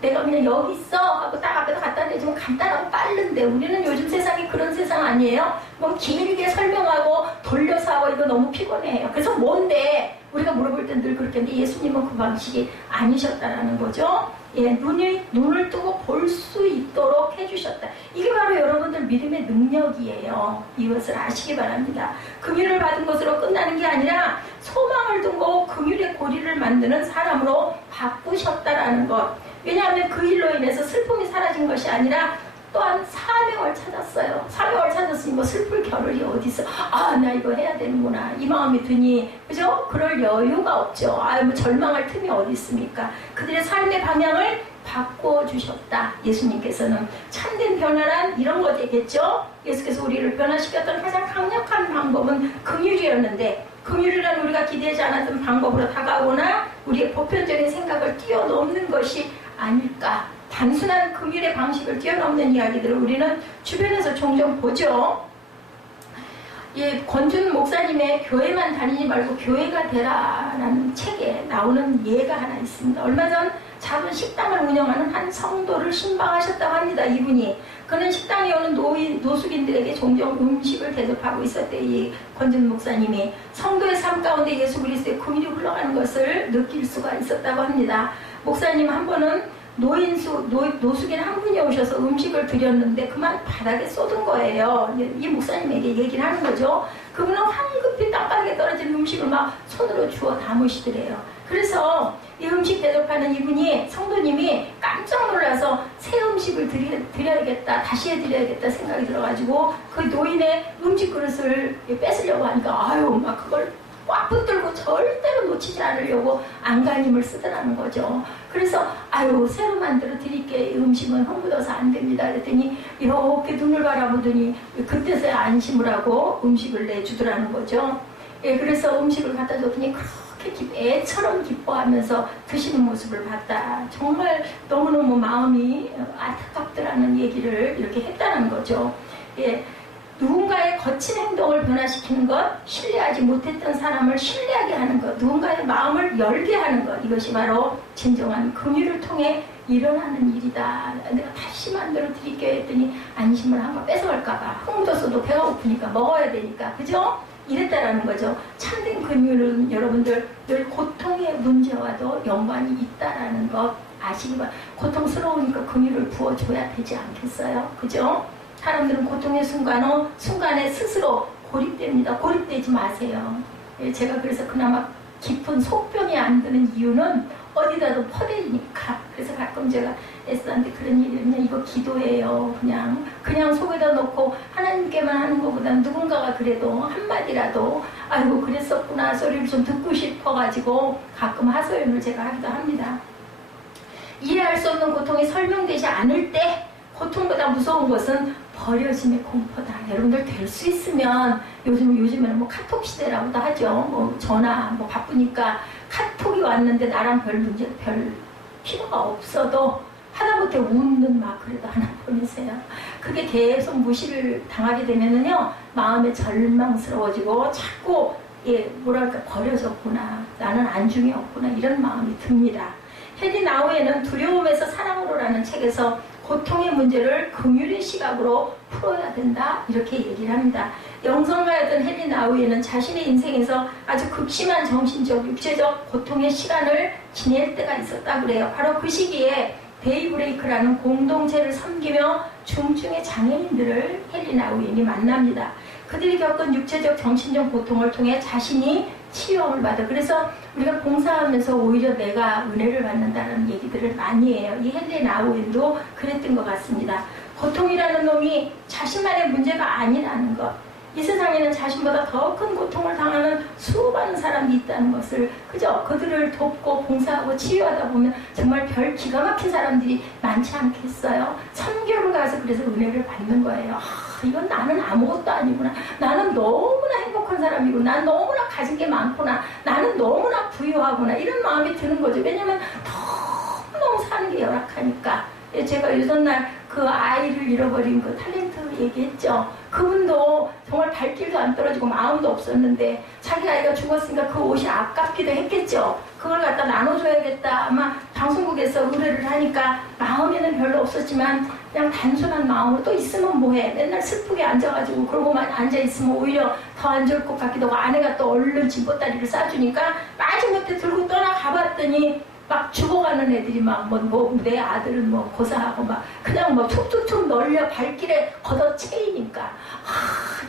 내가 그냥 여기 있어 하고 딱 앞에다 갖다 내주면 간단하고 빠른데 우리는 요즘 세상이 그런 세상 아니에요? 뭐 길게 설명하고 돌려서 하고 이거 너무 피곤해요. 그래서 뭔데? 우리가 물어볼 땐 늘 그렇게 했는데 예수님은 그 방식이 아니셨다라는 거죠. 예, 눈을 뜨고 볼 수 있도록 해주셨다. 이게 바로 여러분들 믿음의 능력이에요. 이것을 아시기 바랍니다. 긍휼을 받은 것으로 끝나는 게 아니라 소망을 두고 긍휼의 고리를 만드는 사람으로 바꾸셨다라는 것. 왜냐하면 그 일로 인해서 슬픔이 사라진 것이 아니라 또한 사명을 찾았어요. 사명을 찾았으니 뭐 슬플 겨를이 어디 있어. 아, 나 이거 해야 되는구나. 이 마음이 드니, 그죠? 그럴 여유가 없죠. 아, 뭐 절망할 틈이 어디 있습니까? 그들의 삶의 방향을 바꿔주셨다. 예수님께서는 참된 변화란 이런 것이겠죠? 예수께서 우리를 변화시켰던 가장 강력한 방법은 긍휼이었는데, 긍휼이란 우리가 기대하지 않았던 방법으로 다가오거나 우리의 보편적인 생각을 뛰어넘는 것이 아닐까. 단순한 긍휼의 방식을 뛰어넘는 이야기들을 우리는 주변에서 종종 보죠. 예, 권준 목사님의 교회만 다니지 말고 교회가 되라라는 책에 나오는 예가 하나 있습니다. 얼마 전 작은 식당을 운영하는 한 성도를 신방하셨다고 합니다. 이분이. 그는 식당에 오는 노숙인들에게 종종 음식을 대접하고 있었대. 이 권준 목사님이 성도의 삶 가운데 예수 그리스도의 긍휼이 흘러가는 것을 느낄 수가 있었다고 합니다. 목사님 한 번은 노숙인 한 분이 오셔서 음식을 드렸는데 그만 바닥에 쏟은 거예요. 이 목사님에게 얘기를 하는 거죠. 그분은 황급히 땅바닥에 떨어진 음식을 막 손으로 주워 담으시더래요. 그래서 이 음식 대접하는 이분이, 성도님이 깜짝 놀라서 새 음식을 드려야겠다, 다시 해드려야겠다 생각이 들어가지고 그 노인의 음식 그릇을 뺏으려고 하니까 아유, 막 그걸 꽉 붙들고 절대로 놓치지 않으려고 안간힘을 쓰더라는 거죠. 그래서 아유, 새로 만들어 드릴게. 음식은 흥묻어서 안 됩니다. 그랬더니 이렇게 눈을 바라보더니 그때서야 안심을 하고 음식을 내주더라는 거죠. 예, 그래서 음식을 갖다 줬더니 그렇게 애처럼 기뻐하면서 드시는 모습을 봤다. 정말 너무너무 마음이 안타깝더라는 얘기를 이렇게 했다는 거죠. 예. 누군가의 거친 행동을 변화시키는 것, 신뢰하지 못했던 사람을 신뢰하게 하는 것, 누군가의 마음을 열게 하는 것, 이것이 바로 진정한 긍휼을 통해 일어나는 일이다. 내가 다시 만들어 드릴게요 했더니 안심을 한번 뺏어갈까봐. 흥묻었어도 배가 고프니까 먹어야 되니까. 그죠? 이랬다라는 거죠. 참된 긍휼은 여러분들 늘 고통의 문제와도 연관이 있다라는 것 아시기 바랍니다. 고통스러우니까 긍휼을 부어줘야 되지 않겠어요? 그죠? 사람들은 고통의 순간에 스스로 고립됩니다. 고립되지 마세요. 제가 그래서 그나마 깊은 속병이 안 드는 이유는 어디다도 퍼대니까. 그래서 가끔 제가 애써한테 그런 얘기를 이거 기도해요. 그냥 속에다 놓고 하나님께만 하는 것보다는 누군가가 그래도 한마디라도 아이고 그랬었구나 소리를 좀 듣고 싶어가지고 가끔 하소연을 제가 하기도 합니다. 이해할 수 없는 고통이 설명되지 않을 때 고통보다 무서운 것은 버려짐의 공포다. 여러분들 될 수 있으면 요즘에는 뭐 카톡 시대라고도 하죠. 뭐 전화 뭐 바쁘니까 카톡이 왔는데 나랑 별 필요가 없어도 하다못해 웃는 막 그래도 하나 보내세요. 그게 계속 무시를 당하게 되면은요 마음에 절망스러워지고 자꾸 버려졌구나, 나는 안중에 없구나 이런 마음이 듭니다. 헤디 나우에는 두려움에서 사랑으로라는 책에서 고통의 문제를 긍휼의 시각으로 풀어야 된다 이렇게 얘기를 합니다. 영성가였던 헤디 나우에는 자신의 인생에서 아주 극심한 정신적, 육체적 고통의 시간을 지낼 때가 있었다고 그래요. 바로 그 시기에 데이브레이크라는 공동체를 섬기며 중증의 장애인들을 헤디 나우엔이 만납니다. 그들이 겪은 육체적, 정신적 고통을 통해 자신이 치유함을 받아. 그래서 우리가 봉사하면서 오히려 내가 은혜를 받는다는 얘기들을 많이 해요. 이 헨리 나우엔도 그랬던 것 같습니다. 고통이라는 놈이 자신만의 문제가 아니라는 것. 이 세상에는 자신보다 더 큰 고통을 당하는 수많은 사람이 있다는 것을, 그죠? 그들을 돕고 봉사하고 치유하다 보면 정말 별 기가 막힌 사람들이 많지 않겠어요? 선교를 가서 그래서 은혜를 받는 거예요. 이건 나는 아무것도 아니구나. 나는 너무나 행복한 사람이고, 난 너무나 가진 게 많구나. 나는 너무나 부유하구나. 이런 마음이 드는 거죠. 왜냐면 너무너무 사는 게 열악하니까. 제가 요전날 그 아이를 잃어버린 그 탤런트 얘기했죠. 그분도 정말 발길도 안 떨어지고 마음도 없었는데 자기 아이가 죽었으니까 그 옷이 아깝기도 했겠죠. 그걸 갖다 나눠줘야겠다. 아마 방송국에서 의뢰를 하니까 마음에는 별로 없었지만 그냥 단순한 마음으로 또 있으면 뭐해. 맨날 슬프게 앉아가지고 그러고만 앉아있으면 오히려 더 안 좋을 것 같기도 하고, 아내가 또 얼른 짐보따리를 싸주니까 마지못해 들고 떠나가봤더니 막 죽어가는 애들이 막 내 아들은 뭐 고사하고 막 그냥 뭐 툭툭툭 널려 발길에 걷어채이니까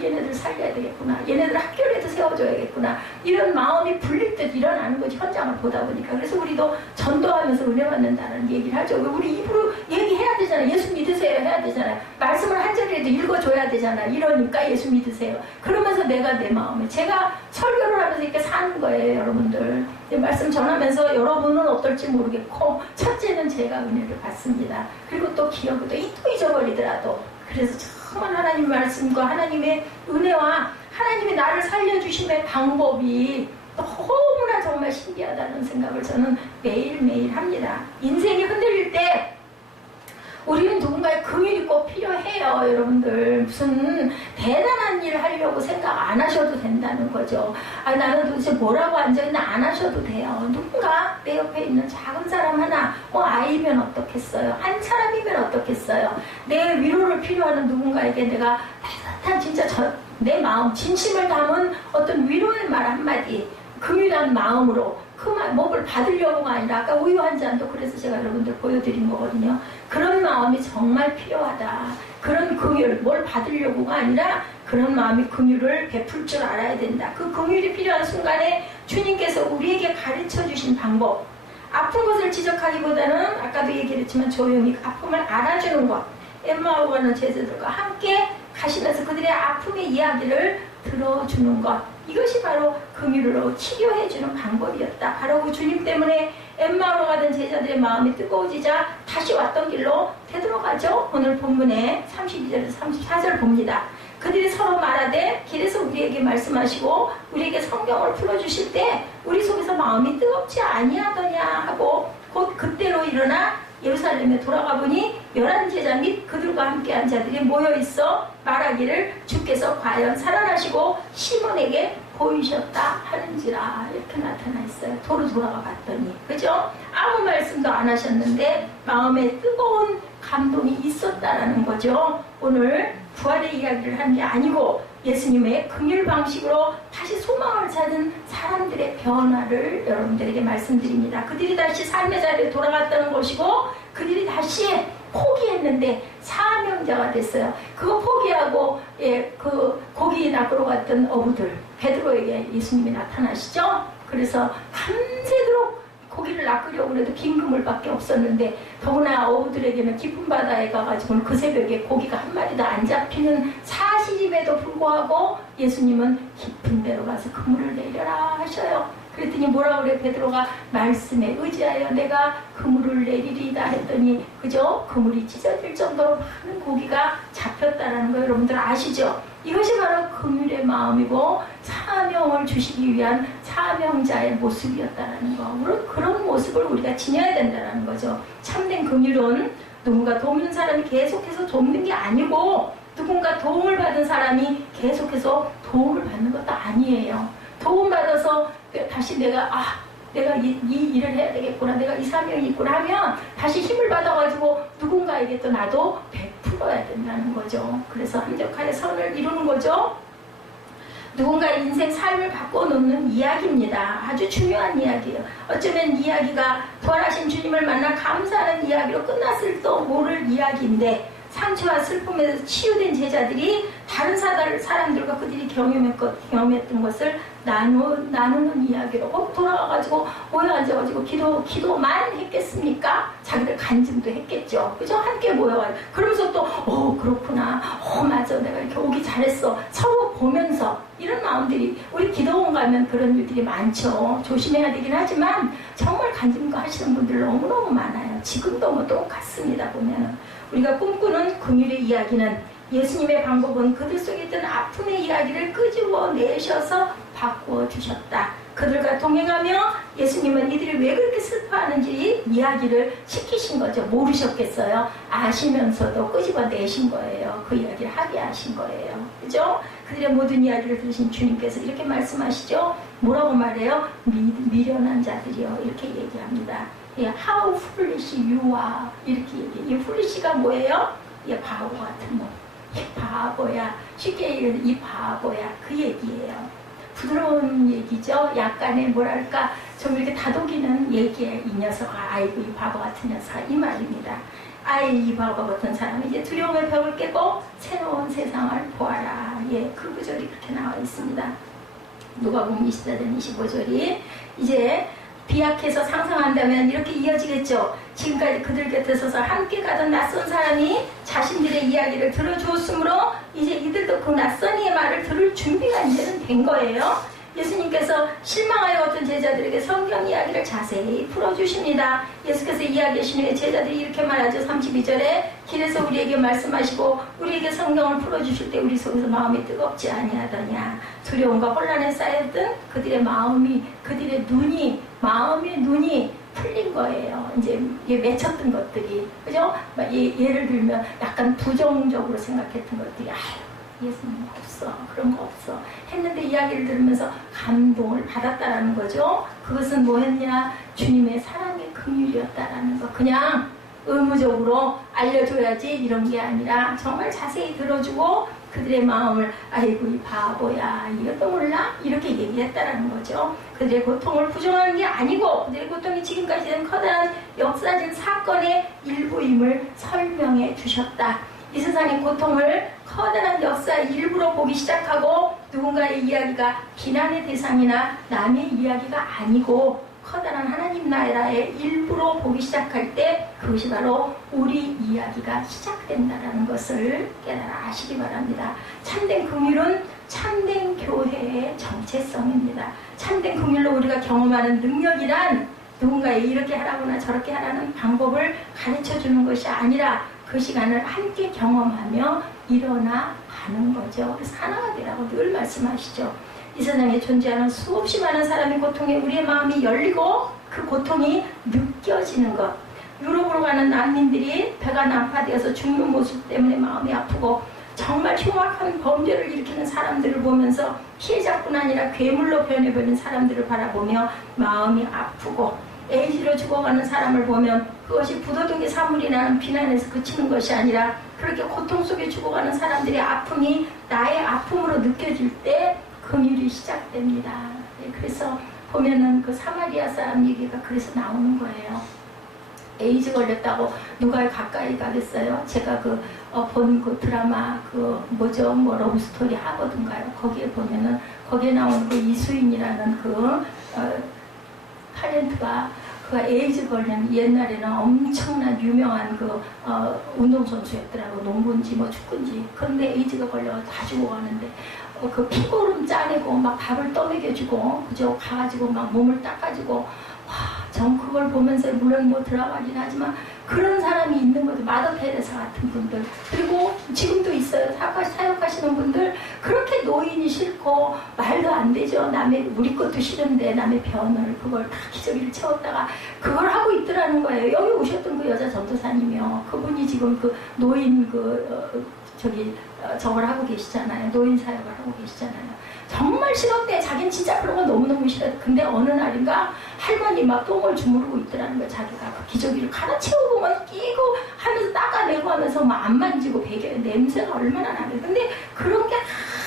얘네들 살려야 되겠구나, 얘네들 학교라도 세워줘야겠구나, 이런 마음이 불릴 듯 일어나는 거지, 현장을 보다 보니까. 그래서 우리도 전도하면서 은혜 받는다는 얘기를 하죠. 우리 입으로 얘기해야 되잖아요. 예수 믿으세요 해야 되잖아요. 말씀을 한 절이라도 읽어줘야 되잖아요. 이러니까 예수 믿으세요. 그러면서 내가 내 마음에, 제가 설교를 하면서 이렇게 사는 거예요. 여러분들 말씀 전하면서 여러분은 어떨지 모르겠고, 첫째는 제가 은혜를 받습니다. 그리고 또 기억도 또 잊어버리더라도, 그래서 정말 하나님 말씀과 하나님의 은혜와 하나님이 나를 살려주심의 방법이 너무나 정말 신기하다는 생각을 저는 매일매일 합니다. 인생이 흔들릴 때 우리는 누군가의 긍휼이 꼭 필요해요. 여러분들 무슨 대단한 일 하려고 생각 안 하셔도 된다는 거죠. 나는 도대체 뭐라고 앉아있나 안 하셔도 돼요. 누군가 내 옆에 있는 작은 사람 하나, 아이면 어떻겠어요, 한 사람이면 어떻겠어요. 내 위로를 필요하는 누군가에게 내가 따뜻한 진짜 내 마음 진심을 담은 어떤 위로의 말 한마디, 긍휼한 마음으로 그 몹을 받으려고가 아니라, 아까 우유 한 잔도 그래서 제가 여러분들 보여드린 거거든요. 그런 마음이 정말 필요하다. 그런 긍휼, 뭘 받으려고가 아니라 그런 마음이 긍휼을 베풀 줄 알아야 된다. 그 긍휼이 필요한 순간에 주님께서 우리에게 가르쳐 주신 방법, 아픈 것을 지적하기보다는 아까도 얘기했지만 조용히 아픔을 알아주는 것, 엠마오 가는 제자들과 함께 가시면서 그들의 아픔의 이야기를 들어주는 것, 이것이 바로 긍휼으로 치료해주는 방법이었다. 바로 그 주님 때문에 엠마오로 가던 제자들의 마음이 뜨거워지자 다시 왔던 길로 되돌아가죠. 오늘 본문에 32절에서 34절 봅니다. 그들이 서로 말하되 길에서 우리에게 말씀하시고 우리에게 성경을 풀어주실 때 우리 속에서 마음이 뜨겁지 아니하더냐 하고, 곧 그때로 일어나 예루살렘에 돌아가 보니 11제자 및 그들과 함께한 자들이 모여있어 말하기를 주께서 과연 살아나시고 시몬에게 보이셨다 하는지라. 이렇게 나타나 있어요. 도로 돌아가 봤더니, 그죠? 아무 말씀도 안 하셨는데 마음에 뜨거운 감동이 있었다라는 거죠. 오늘 부활의 이야기를 하는 게 아니고 예수님의 긍휼 방식으로 다시 소망을 찾은 사람들의 변화를 여러분들에게 말씀드립니다. 그들이 다시 삶의 자리에 돌아갔다는 것이고, 그들이 다시 포기했는데 사명자가 됐어요. 그거 포기하고 그 고기 낚으러 갔던 어부들, 베드로에게 예수님이 나타나시죠. 그래서 밤새도록 고기를 낚으려고 해도 긴 그물밖에 없었는데, 더구나 어부들에게는 깊은 바다에 가가지고는 그 새벽에 고기가 한 마리도 안 잡히는 사실임에도 불구하고 예수님은 깊은 데로 가서 그물을 내려라 하셔요. 그랬더니 뭐라 그래? 베드로가 말씀에 의지하여 내가 그물을 내리리다 했더니, 그죠? 그물이 찢어질 정도로 많은 고기가 잡혔다는 거 여러분들 아시죠? 이것이 바로 긍휼의 마음이고 사명을 주시기 위한 사명자의 모습이었다는 거. 그런 모습을 우리가 지녀야 된다는 거죠. 참된 긍휼은 누군가 돕는 사람이 계속해서 돕는 게 아니고, 누군가 도움을 받은 사람이 계속해서 도움을 받는 것도 아니에요. 도움받아서 다시 내가 이 일을 해야 되겠구나, 내가 이 사명이 있구나 하면 다시 힘을 받아가지고 누군가에게 또 나도 베풀어야 된다는 거죠. 그래서 한적하여 선을 이루는 거죠. 누군가 인생 삶을 바꿔놓는 이야기입니다. 아주 중요한 이야기예요. 어쩌면 이야기가 부활하신 주님을 만나 감사하는 이야기로 끝났을지도 모를 이야기인데, 상처와 슬픔에서 치유된 제자들이 다른 사람들과 그들이 경험했던 것을 나누는 이야기로 돌아가가지고 모여 앉아가지고 기도만 했겠습니까? 자기들 간증도 했겠죠. 그죠? 함께 모여가지고 그러면서 또 그렇구나, 맞아, 내가 이렇게 오기 잘했어, 서로 보면서 이런 마음들이, 우리 기도원 가면 그런 일들이 많죠. 조심해야 되긴 하지만 정말 간증도 하시는 분들 너무너무 많아요. 지금도 뭐 똑같습니다. 보면은 우리가 꿈꾸는 긍휼의 이야기는, 예수님의 방법은 그들 속에 있던 아픔의 이야기를 끄집어내셔서 바꾸어 주셨다. 그들과 동행하며 예수님은 이들이 왜 그렇게 슬퍼하는지 이야기를 시키신 거죠. 모르셨겠어요? 아시면서도 끄집어내신 거예요. 그 이야기를 하게 하신 거예요. 그죠? 그들의 모든 이야기를 들으신 주님께서 이렇게 말씀하시죠. 뭐라고 말해요? 미련한 자들이요, 이렇게 얘기합니다. How foolish you are, 이렇게 얘기해요. 이 foolish가 뭐예요? 바보 같은 놈, 이 바보야, 쉽게 얘기해서 이 바보야, 그 얘기예요. 부드러운 얘기죠. 약간의 뭐랄까 좀 이렇게 다독이는 얘기에 이 녀석아, 아이고 이 바보 같은 녀석아, 이 말입니다. 아이 이 바보 같은 사람이 이제 두려움의 벽을 깨고 새로운 세상을 보아라. 예, 그 구절이 그렇게 나와 있습니다. 누가복음 24장 25절이 이제 비약해서 상상한다면 이렇게 이어지겠죠. 지금까지 그들 곁에 서서 함께 가던 낯선 사람이 자신들의 이야기를 들어주었으므로 이제 이들도 그 낯선 이의 말을 들을 준비가 이제는 된 거예요. 예수님께서 실망하여 어떤 제자들에게 성경 이야기를 자세히 풀어주십니다. 예수께서 이야기하신 후에 제자들이 이렇게 말하죠. 32절에 길에서 우리에게 말씀하시고 우리에게 성경을 풀어주실 때 우리 속에서 마음이 뜨겁지 아니하더냐. 두려움과 혼란에 쌓였던 그들의 마음이, 그들의 눈이, 마음의 눈이 풀린 거예요. 이제 맺혔던 것들이, 그죠? 예를 들면 약간 부정적으로 생각했던 것들이, 예수님 없어, 그런 거 없어 했는데 이야기를 들으면서 감동을 받았다라는 거죠. 그것은 뭐였냐? 주님의 사랑의 긍휼이었다라는 거. 그냥 의무적으로 알려줘야지 이런 게 아니라 정말 자세히 들어주고 그들의 마음을 아이고 이 바보야 이것도 몰라? 이렇게 얘기했다라는 거죠. 그들의 고통을 부정하는 게 아니고 그들의 고통이 지금까지 된 커다란 역사적 사건의 일부임을 설명해 주셨다. 이 세상의 고통을 커다란 역사의 일부로 보기 시작하고 누군가의 이야기가 비난의 대상이나 남의 이야기가 아니고 커다란 하나님 나라의 일부로 보기 시작할 때 그것이 바로 우리 이야기가 시작된다는 것을 깨달아 아시기 바랍니다. 참된 긍휼은 참된 교회의 정체성입니다. 참된 긍휼로 우리가 경험하는 능력이란 누군가에 이렇게 하라거나 저렇게 하라는 방법을 가르쳐주는 것이 아니라 그 시간을 함께 경험하며 일어나 가는 거죠. 그래서 하나가 되라고 늘 말씀하시죠. 이 세상에 존재하는 수없이 많은 사람의 고통에 우리의 마음이 열리고 그 고통이 느껴지는 것. 유럽으로 가는 난민들이 배가 난파되어서 죽는 모습 때문에 마음이 아프고 정말 흉악한 범죄를 일으키는 사람들을 보면서 피해자뿐 아니라 괴물로 변해버린 사람들을 바라보며 마음이 아프고 에이즈로 죽어가는 사람을 보면 그것이 부도덕의 사물이 나는 비난에서 그치는 것이 아니라 그렇게 고통 속에 죽어가는 사람들의 아픔이 나의 아픔으로 느껴질 때 긍휼이 시작됩니다. 그래서 보면은 그 사마리아 사람 얘기가 그래서 나오는 거예요. 에이즈 걸렸다고 누가 가까이 가겠어요? 제가 본 그 드라마 뭐 러브스토리 하거든가요? 거기에 보면은 거기에 나오는 그 이수인이라는 타렌트가 그가 에이즈 걸린 옛날에는 엄청난 유명한 운동선수였더라고. 농구인지 뭐 축구인지. 그런데 에이즈가 걸려서 다 죽어가는데 그 피고름 짜내고 막 밥을 떠먹여주고 그저 가가지고 막 몸을 닦아주고 전 그걸 보면서 물론 뭐 드라마긴 하지만 그런 사람이 있는 거죠. 마더 테레사 같은 분들 그리고 지금도 있어요. 사역하시는 분들 그렇게 노인이 싫고 말도 안 되죠. 우리 것도 싫은데 남의 변을 그걸 다 기저귀를 채웠다가 그걸 하고 있더라는 거예요. 여기 오셨던 그 여자 전도사님이요. 그분이 지금 그 노인 저걸 하고 계시잖아요. 노인 사역을 하고 계시잖아요. 정말 싫었대. 자기는 진짜 그런 거 너무너무 싫었대. 근데 어느 날인가 할머니 막 똥을 주무르고 있더라는 거야. 자기가 그 기저귀를 갈아채우고 막 끼고 하면서 닦아내고 하면서 막 안 만지고 베개 냄새가 얼마나 나게. 근데 그런 게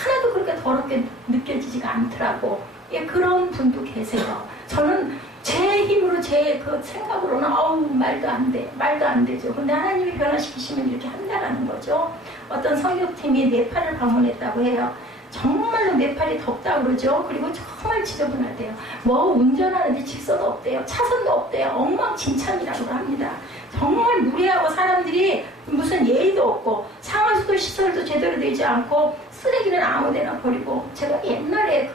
하나도 그렇게 더럽게 느껴지지가 않더라고. 예, 그런 분도 계세요. 저는 제 힘으로 제 생각으로는 말도 안 되죠. 근데 하나님이 변화시키시면 이렇게 한다라는 거죠. 어떤 성교팀이 네팔을 방문했다고 해요. 정말로 네팔이 덥다고 그러죠. 그리고 정말 지저분하대요. 뭐 운전하는데 직선도 없대요. 차선도 없대요. 엉망진창이라고 합니다. 정말 무례하고 사람들이 무슨 예의도 없고 상하수도 시설도 제대로 되지 않고 쓰레기는 아무데나 버리고 제가 옛날에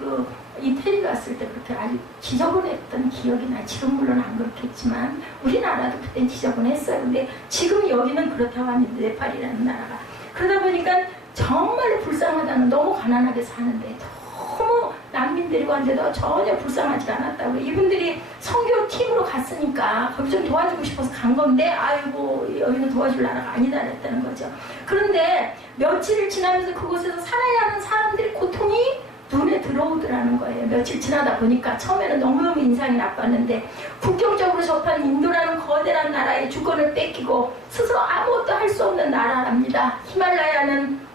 이태리 갔을 때 그렇게 아주 지저분했던 기억이 나요. 지금 물론 안 그렇겠지만 우리나라도 그땐 지저분했어요. 근데 지금 여기는 그렇다고 합니다. 네팔이라는 나라가. 그러다 보니까 정말로 불쌍하다는 너무 가난하게 사는데 너무 난민들이 왔는데도 전혀 불쌍하지 않았다고. 이분들이 선교팀으로 갔으니까 거기 좀 도와주고 싶어서 간 건데 아이고 여기는 도와줄 나라가 아니다 그랬다는 거죠. 그런데 며칠을 지나면서 그곳에서 살아야 하는 사람들의 고통이 눈에 들어오더라는 거예요. 며칠 지나다 보니까 처음에는 너무너무 인상이 나빴는데 국경적으로 접한 인도라는 거대한 나라의 주권을 뺏기고 스스로 아무것도 할 수 없는 나라랍니다. 히말라야는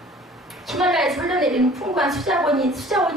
히말라야에서 흘러내리는 풍부한 수자원이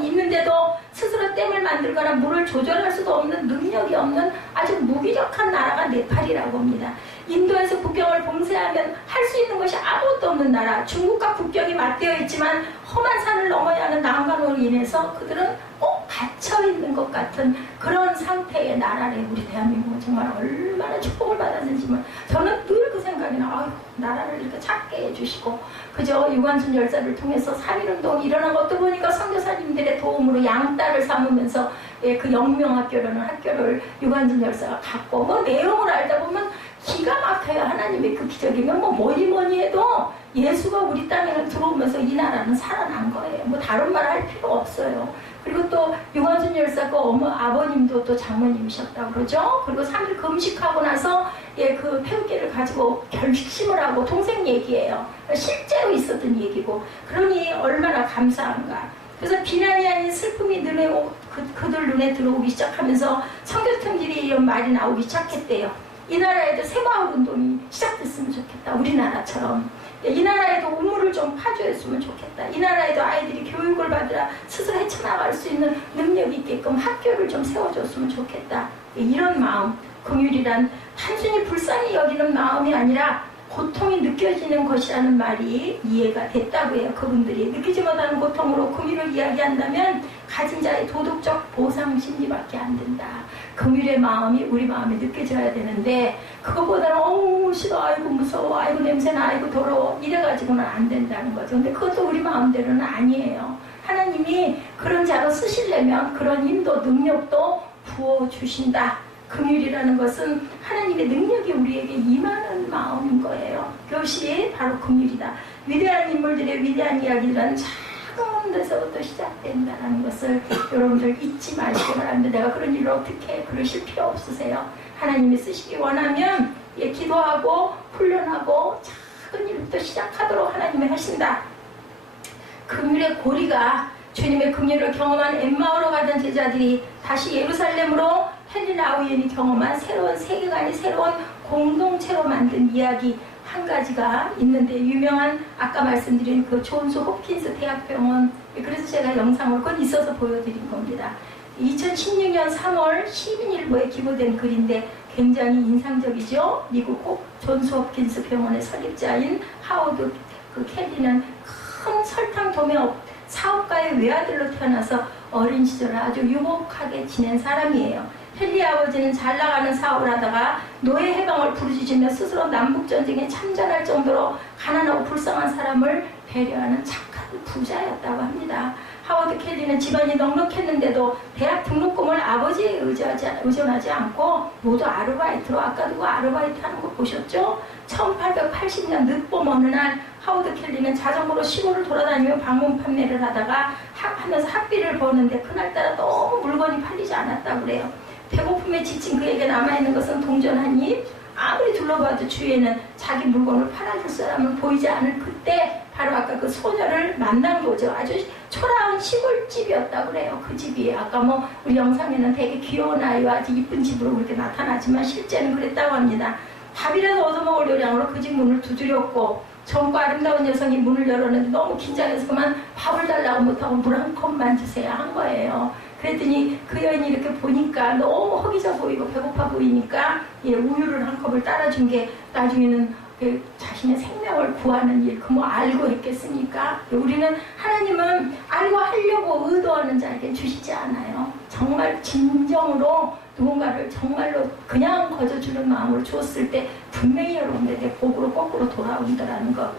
있는데도 스스로 댐을 만들거나 물을 조절할 수도 없는 능력이 없는 아주 무기력한 나라가 네팔이라고 합니다. 인도에서 국경을 봉쇄하면 할 수 있는 것이 아무것도 없는 나라, 중국과 국경이 맞대어 있지만 험한 산을 넘어야 하는 난관으로 인해서 그들은 꼭 갇혀있는 것 같은 그런 상태의 나라래. 우리 대한민국은 정말 얼마나 축복을 받았는지 저는 늘 그 생각이 나. 아유, 나라를 이렇게 작게 해주시고 그저 유관순 열사를 통해서 3.1운동이 일어난 것도 보니까 선교사님들의 도움으로 양딸을 삼으면서 그 영명학교라는 학교를 유관순 열사가 갖고 뭐 내용을 알다 보면 기가 막혀요. 하나님의 그 기적이면 뭐니 해도 예수가 우리 땅에 들어오면서 이 나라는 살아난 거예요. 뭐 다른 말 할 필요 없어요. 그리고 또 유관순 열사 그 아버님도 또 장모님이셨다고 그러죠. 그리고 3일 금식하고 나서 그 태극기를 가지고 결심을 하고 동생 얘기예요. 실제로 있었던 얘기고 그러니 얼마나 감사한가. 그래서 비난이 아닌 슬픔이 그들 눈에 들어오기 시작하면서 선교팀들이 이런 말이 나오기 시작했대요. 이 나라에도 새마을운동이 시작됐으면 좋겠다. 우리나라처럼. 이 나라에도 우물을 좀 파줘했으면 좋겠다. 이 나라에도 아이들이 교육을 받으라 스스로 헤쳐나갈 수 있는 능력이 있게끔 학교를 좀 세워줬으면 좋겠다. 이런 마음, 긍휼이란 단순히 불쌍히 여기는 마음이 아니라 고통이 느껴지는 것이라는 말이 이해가 됐다고 해요. 그분들이 느끼지 못하는 고통으로 긍휼을 이야기한다면 가진 자의 도덕적 보상 심리밖에 안 된다. 긍휼의 마음이 우리 마음에 느껴져야 되는데 그것보다는 어우 싫어, 아이고 무서워, 아이고 냄새나, 아이고 더러워 이래가지고는 안 된다는 거죠. 근데 그것도 우리 마음대로는 아니에요. 하나님이 그런 자로 쓰시려면 그런 힘도 능력도 부어주신다. 긍휼이라는 것은 하나님의 능력이 우리에게 임하는 마음인 거예요. 그것이 바로 긍휼이다. 위대한 인물들의 위대한 이야기들은 작은 데서부터 시작된다는 것을 여러분들 잊지 마시기 바랍니다. 내가 그런 일을 어떻게 그러실 필요 없으세요. 하나님이 쓰시기 원하면 기도하고 훈련하고 작은 일부터 시작하도록 하나님이 하신다. 긍휼의 고리가 주님의 긍휼을 경험한 엠마오로 가던 제자들이 다시 예루살렘으로 헨리 라우엔이 경험한 새로운 세계관이 새로운 공동체로 만든 이야기 한 가지가 있는데 유명한 아까 말씀드린 그 존스 홉킨스 대학병원 그래서 제가 영상을 곧 있어서 보여드린 겁니다. 2016년 3월 시민일보에 기고된 글인데 굉장히 인상적이죠. 미국 존스 홉킨스 병원의 설립자인 하워드 켈리는 큰 설탕 도매업 사업가의 외아들로 태어나서 어린 시절을 아주 유복하게 지낸 사람이에요. 헨리 아버지는 잘 나가는 사업을 하다가 노예 해방을 부르짖으며 스스로 남북전쟁에 참전할 정도로 가난하고 불쌍한 사람을 배려하는 착한 부자였다고 합니다. 하워드 켈리는 집안이 넉넉했는데도 대학 등록금을 아버지에 의존하지 않고 모두 아르바이트로 아까도 그 아르바이트 하는 거 보셨죠? 1880년 늦봄 어느 날 하워드 켈리는 자전거로 시골을 돌아다니며 방문 판매를 하면서 학비를 버는데 그날따라 너무 물건이 팔리지 않았다고 그래요. 배고픔에 지친 그에게 남아있는 것은 동전 한 입. 아무리 둘러봐도 주위에는 자기 물건을 팔아줄 사람은 보이지 않을 그때 바로 아까 그 소녀를 만난 거죠. 아주 초라한 시골집이었다고 그래요. 그 집이 아까 우리 영상에는 되게 귀여운 아이와 아주 이쁜 집으로 그렇게 나타나지만 실제는 그랬다고 합니다. 밥이라도 얻어먹을 요량으로 그 집 문을 두드렸고 젊고 아름다운 여성이 문을 열었는데 너무 긴장해서 그만 밥을 달라고 못하고 물 한 컵만 주세요 한 거예요. 그랬더니 그 여인이 이렇게 보니까 너무 허기져 보이고 배고파 보이니까 우유를 한 컵을 따라준 게 나중에는 자신의 생명을 구하는 일, 알고 했겠습니까? 우리는 하나님은 알고 하려고 의도하는 자에게 주시지 않아요. 정말 진정으로 누군가를 정말로 그냥 거저주는 마음으로 주었을 때 분명히 여러분들에게 복으로 거꾸로 돌아온다라는 것.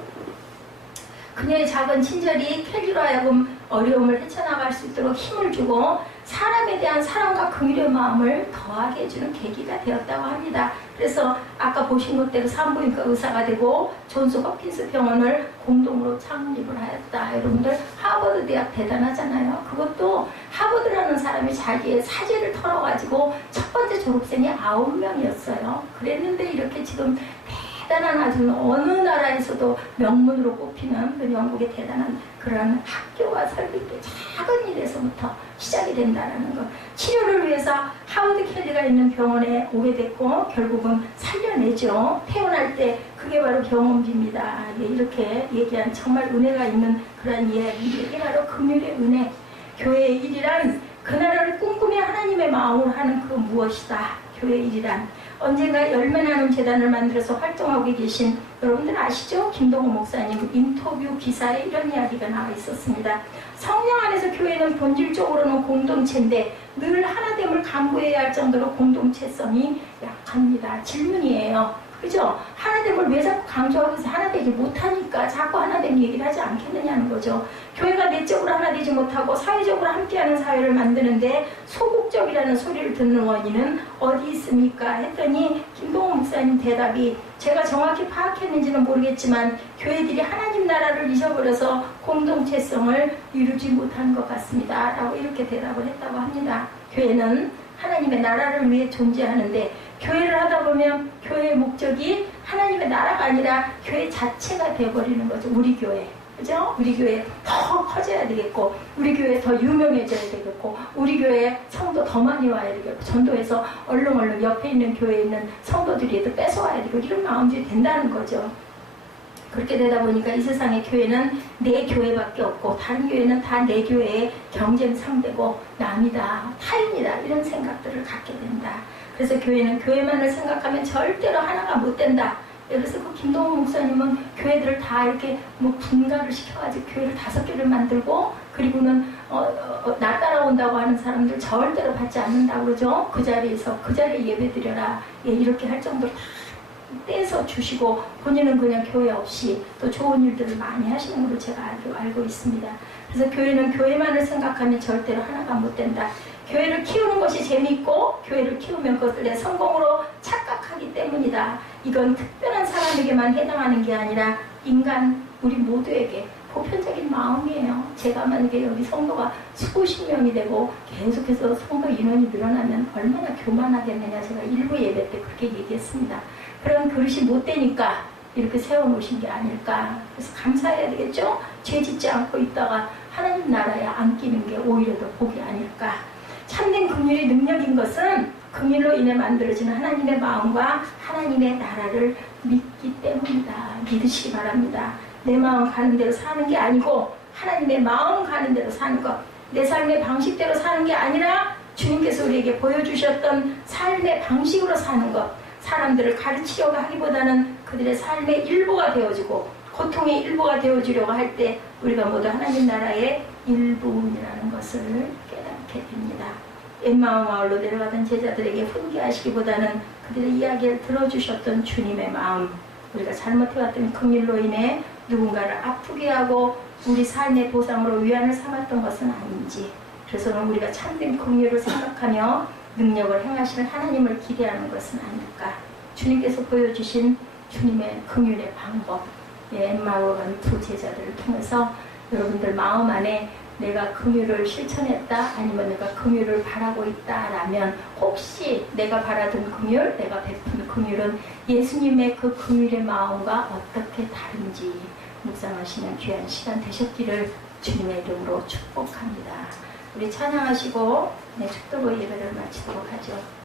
그녀의 작은 친절이 켈리로 하여금 어려움을 헤쳐나갈 수 있도록 힘을 주고 사람에 대한 사랑과 긍휼의 마음을 더하게 해주는 계기가 되었다고 합니다. 그래서 아까 보신 것대로 산부인과 의사가 되고 존스 홉킨스 병원을 공동으로 창립을 하였다. 여러분들 하버드 대학 대단하잖아요. 그것도 하버드라는 사람이 자기의 사제를 털어가지고 첫 번째 졸업생이 9명이었어요. 그랬는데 이렇게 지금 대단한 아주 어느 나라에서도 명문으로 꼽히는 그 영국의 대단한 그런 학교가 설립돼 작은 일에서부터 시작이 된다는 것. 치료를 위해서 하워드 켈리가 있는 병원에 오게 됐고 결국은 살려내죠. 태어날 때 그게 바로 경험비입니다. 이렇게 얘기한 정말 은혜가 있는 그런 이야기. 이게 바로 긍휼의 은혜. 교회의 일이란 그 나라를 꿈꾸며 하나님의 마음으로 하는 그 무엇이다. 교회의 일이란 언젠가 열매나눔 재단을 만들어서 활동하고 계신 여러분들 아시죠? 김동호 목사님 인터뷰 기사에 이런 이야기가 나와 있었습니다. 성령 안에서 교회는 본질적으로는 공동체인데 늘 하나됨을 강구해야 할 정도로 공동체성이 약합니다. 질문이에요. 그죠? 하나됨을 왜 자꾸 강조하면서 하나되지 못하니까 자꾸 하나됨 얘기를 하지 않겠느냐는 거죠. 교회가 내적으로 하나되지 못하고 사회적으로 함께하는 사회를 만드는데 소극적이라는 소리를 듣는 원인은 어디 있습니까? 했더니 김동호 목사님 대답이 제가 정확히 파악했는지는 모르겠지만 교회들이 하나님 나라를 잊어버려서 공동체성을 이루지 못한 것 같습니다. 라고 이렇게 대답을 했다고 합니다. 교회는 하나님의 나라를 위해 존재하는데 교회를 하다 보면 교회의 목적이 하나님의 나라가 아니라 교회 자체가 되어버리는 거죠. 우리 교회. 그죠? 우리 교회 더 커져야 되겠고 우리 교회 더 유명해져야 되겠고 우리 교회에 성도 더 많이 와야 되겠고 전도해서 얼른 옆에 있는 교회에 있는 성도들이 뺏어와야 되고 이런 마음들이 된다는 거죠. 그렇게 되다 보니까 이 세상의 교회는 내 교회밖에 없고 다른 교회는 다 내 교회의 경쟁 상대고 남이다, 타인이다 이런 생각들을 갖게 된다. 그래서 교회는 교회만을 생각하면 절대로 하나가 못 된다. 그래서 그 김동호 목사님은 교회들을 다 이렇게 분가를 시켜가지고 교회를 5개를 만들고 그리고는 나 따라온다고 하는 사람들 절대로 받지 않는다고 그러죠. 그 자리에서 그 자리에 예배드려라. 이렇게 할 정도로 다 떼서 주시고 본인은 그냥 교회 없이 또 좋은 일들을 많이 하시는 걸로 제가 알고 있습니다. 그래서 교회는 교회만을 생각하면 절대로 하나가 못 된다. 교회를 키우는 것이 재미있고 교회를 키우면 그것을 내 성공으로 착각하기 때문이다. 이건 특별한 사람에게만 해당하는 게 아니라 인간 우리 모두에게 보편적인 마음이에요. 제가 만약에 여기 성도가 수십 명이 되고 계속해서 성도 인원이 늘어나면 얼마나 교만하겠느냐. 제가 일부 예배 때 그렇게 얘기했습니다. 그런 그릇이 못 되니까 이렇게 세워놓으신 게 아닐까. 그래서 감사해야 되겠죠? 죄 짓지 않고 있다가 하나님 나라에 안 끼는 게 오히려 더 복이 아닐까. 참된 긍휼의 능력인 것은 긍휼로 인해 만들어지는 하나님의 마음과 하나님의 나라를 믿기 때문이다. 믿으시기 바랍니다. 내 마음 가는 대로 사는 게 아니고 하나님의 마음 가는 대로 사는 것. 내 삶의 방식대로 사는 게 아니라 주님께서 우리에게 보여주셨던 삶의 방식으로 사는 것. 사람들을 가르치려고 하기보다는 그들의 삶의 일부가 되어주고 고통의 일부가 되어주려고 할 때 우리가 모두 하나님 나라의 일부분이라는 것을 깨닫게 됩니다. 엠마오 마을로 내려가던 제자들에게 훈계하시기보다는 그들의 이야기를 들어주셨던 주님의 마음, 우리가 잘못해왔던 긍휼로 인해 누군가를 아프게 하고 우리 삶의 보상으로 위안을 삼았던 것은 아닌지, 그래서는 우리가 참된 긍휼을 생각하며 능력을 행하시는 하나님을 기대하는 것은 아닐까. 주님께서 보여주신 주님의 긍휼의 방법, 엠마오로 간 두 제자들을 통해서 여러분들 마음 안에 내가 긍휼을 실천했다, 아니면 내가 긍휼을 바라고 있다라면 혹시 내가 바라던 긍휼, 내가 베푼 긍휼은 예수님의 그 긍휼의 마음과 어떻게 다른지 묵상하시는 귀한 시간 되셨기를 주님의 이름으로 축복합니다. 우리 찬양하시고 축도로 예배를 마치도록 하죠.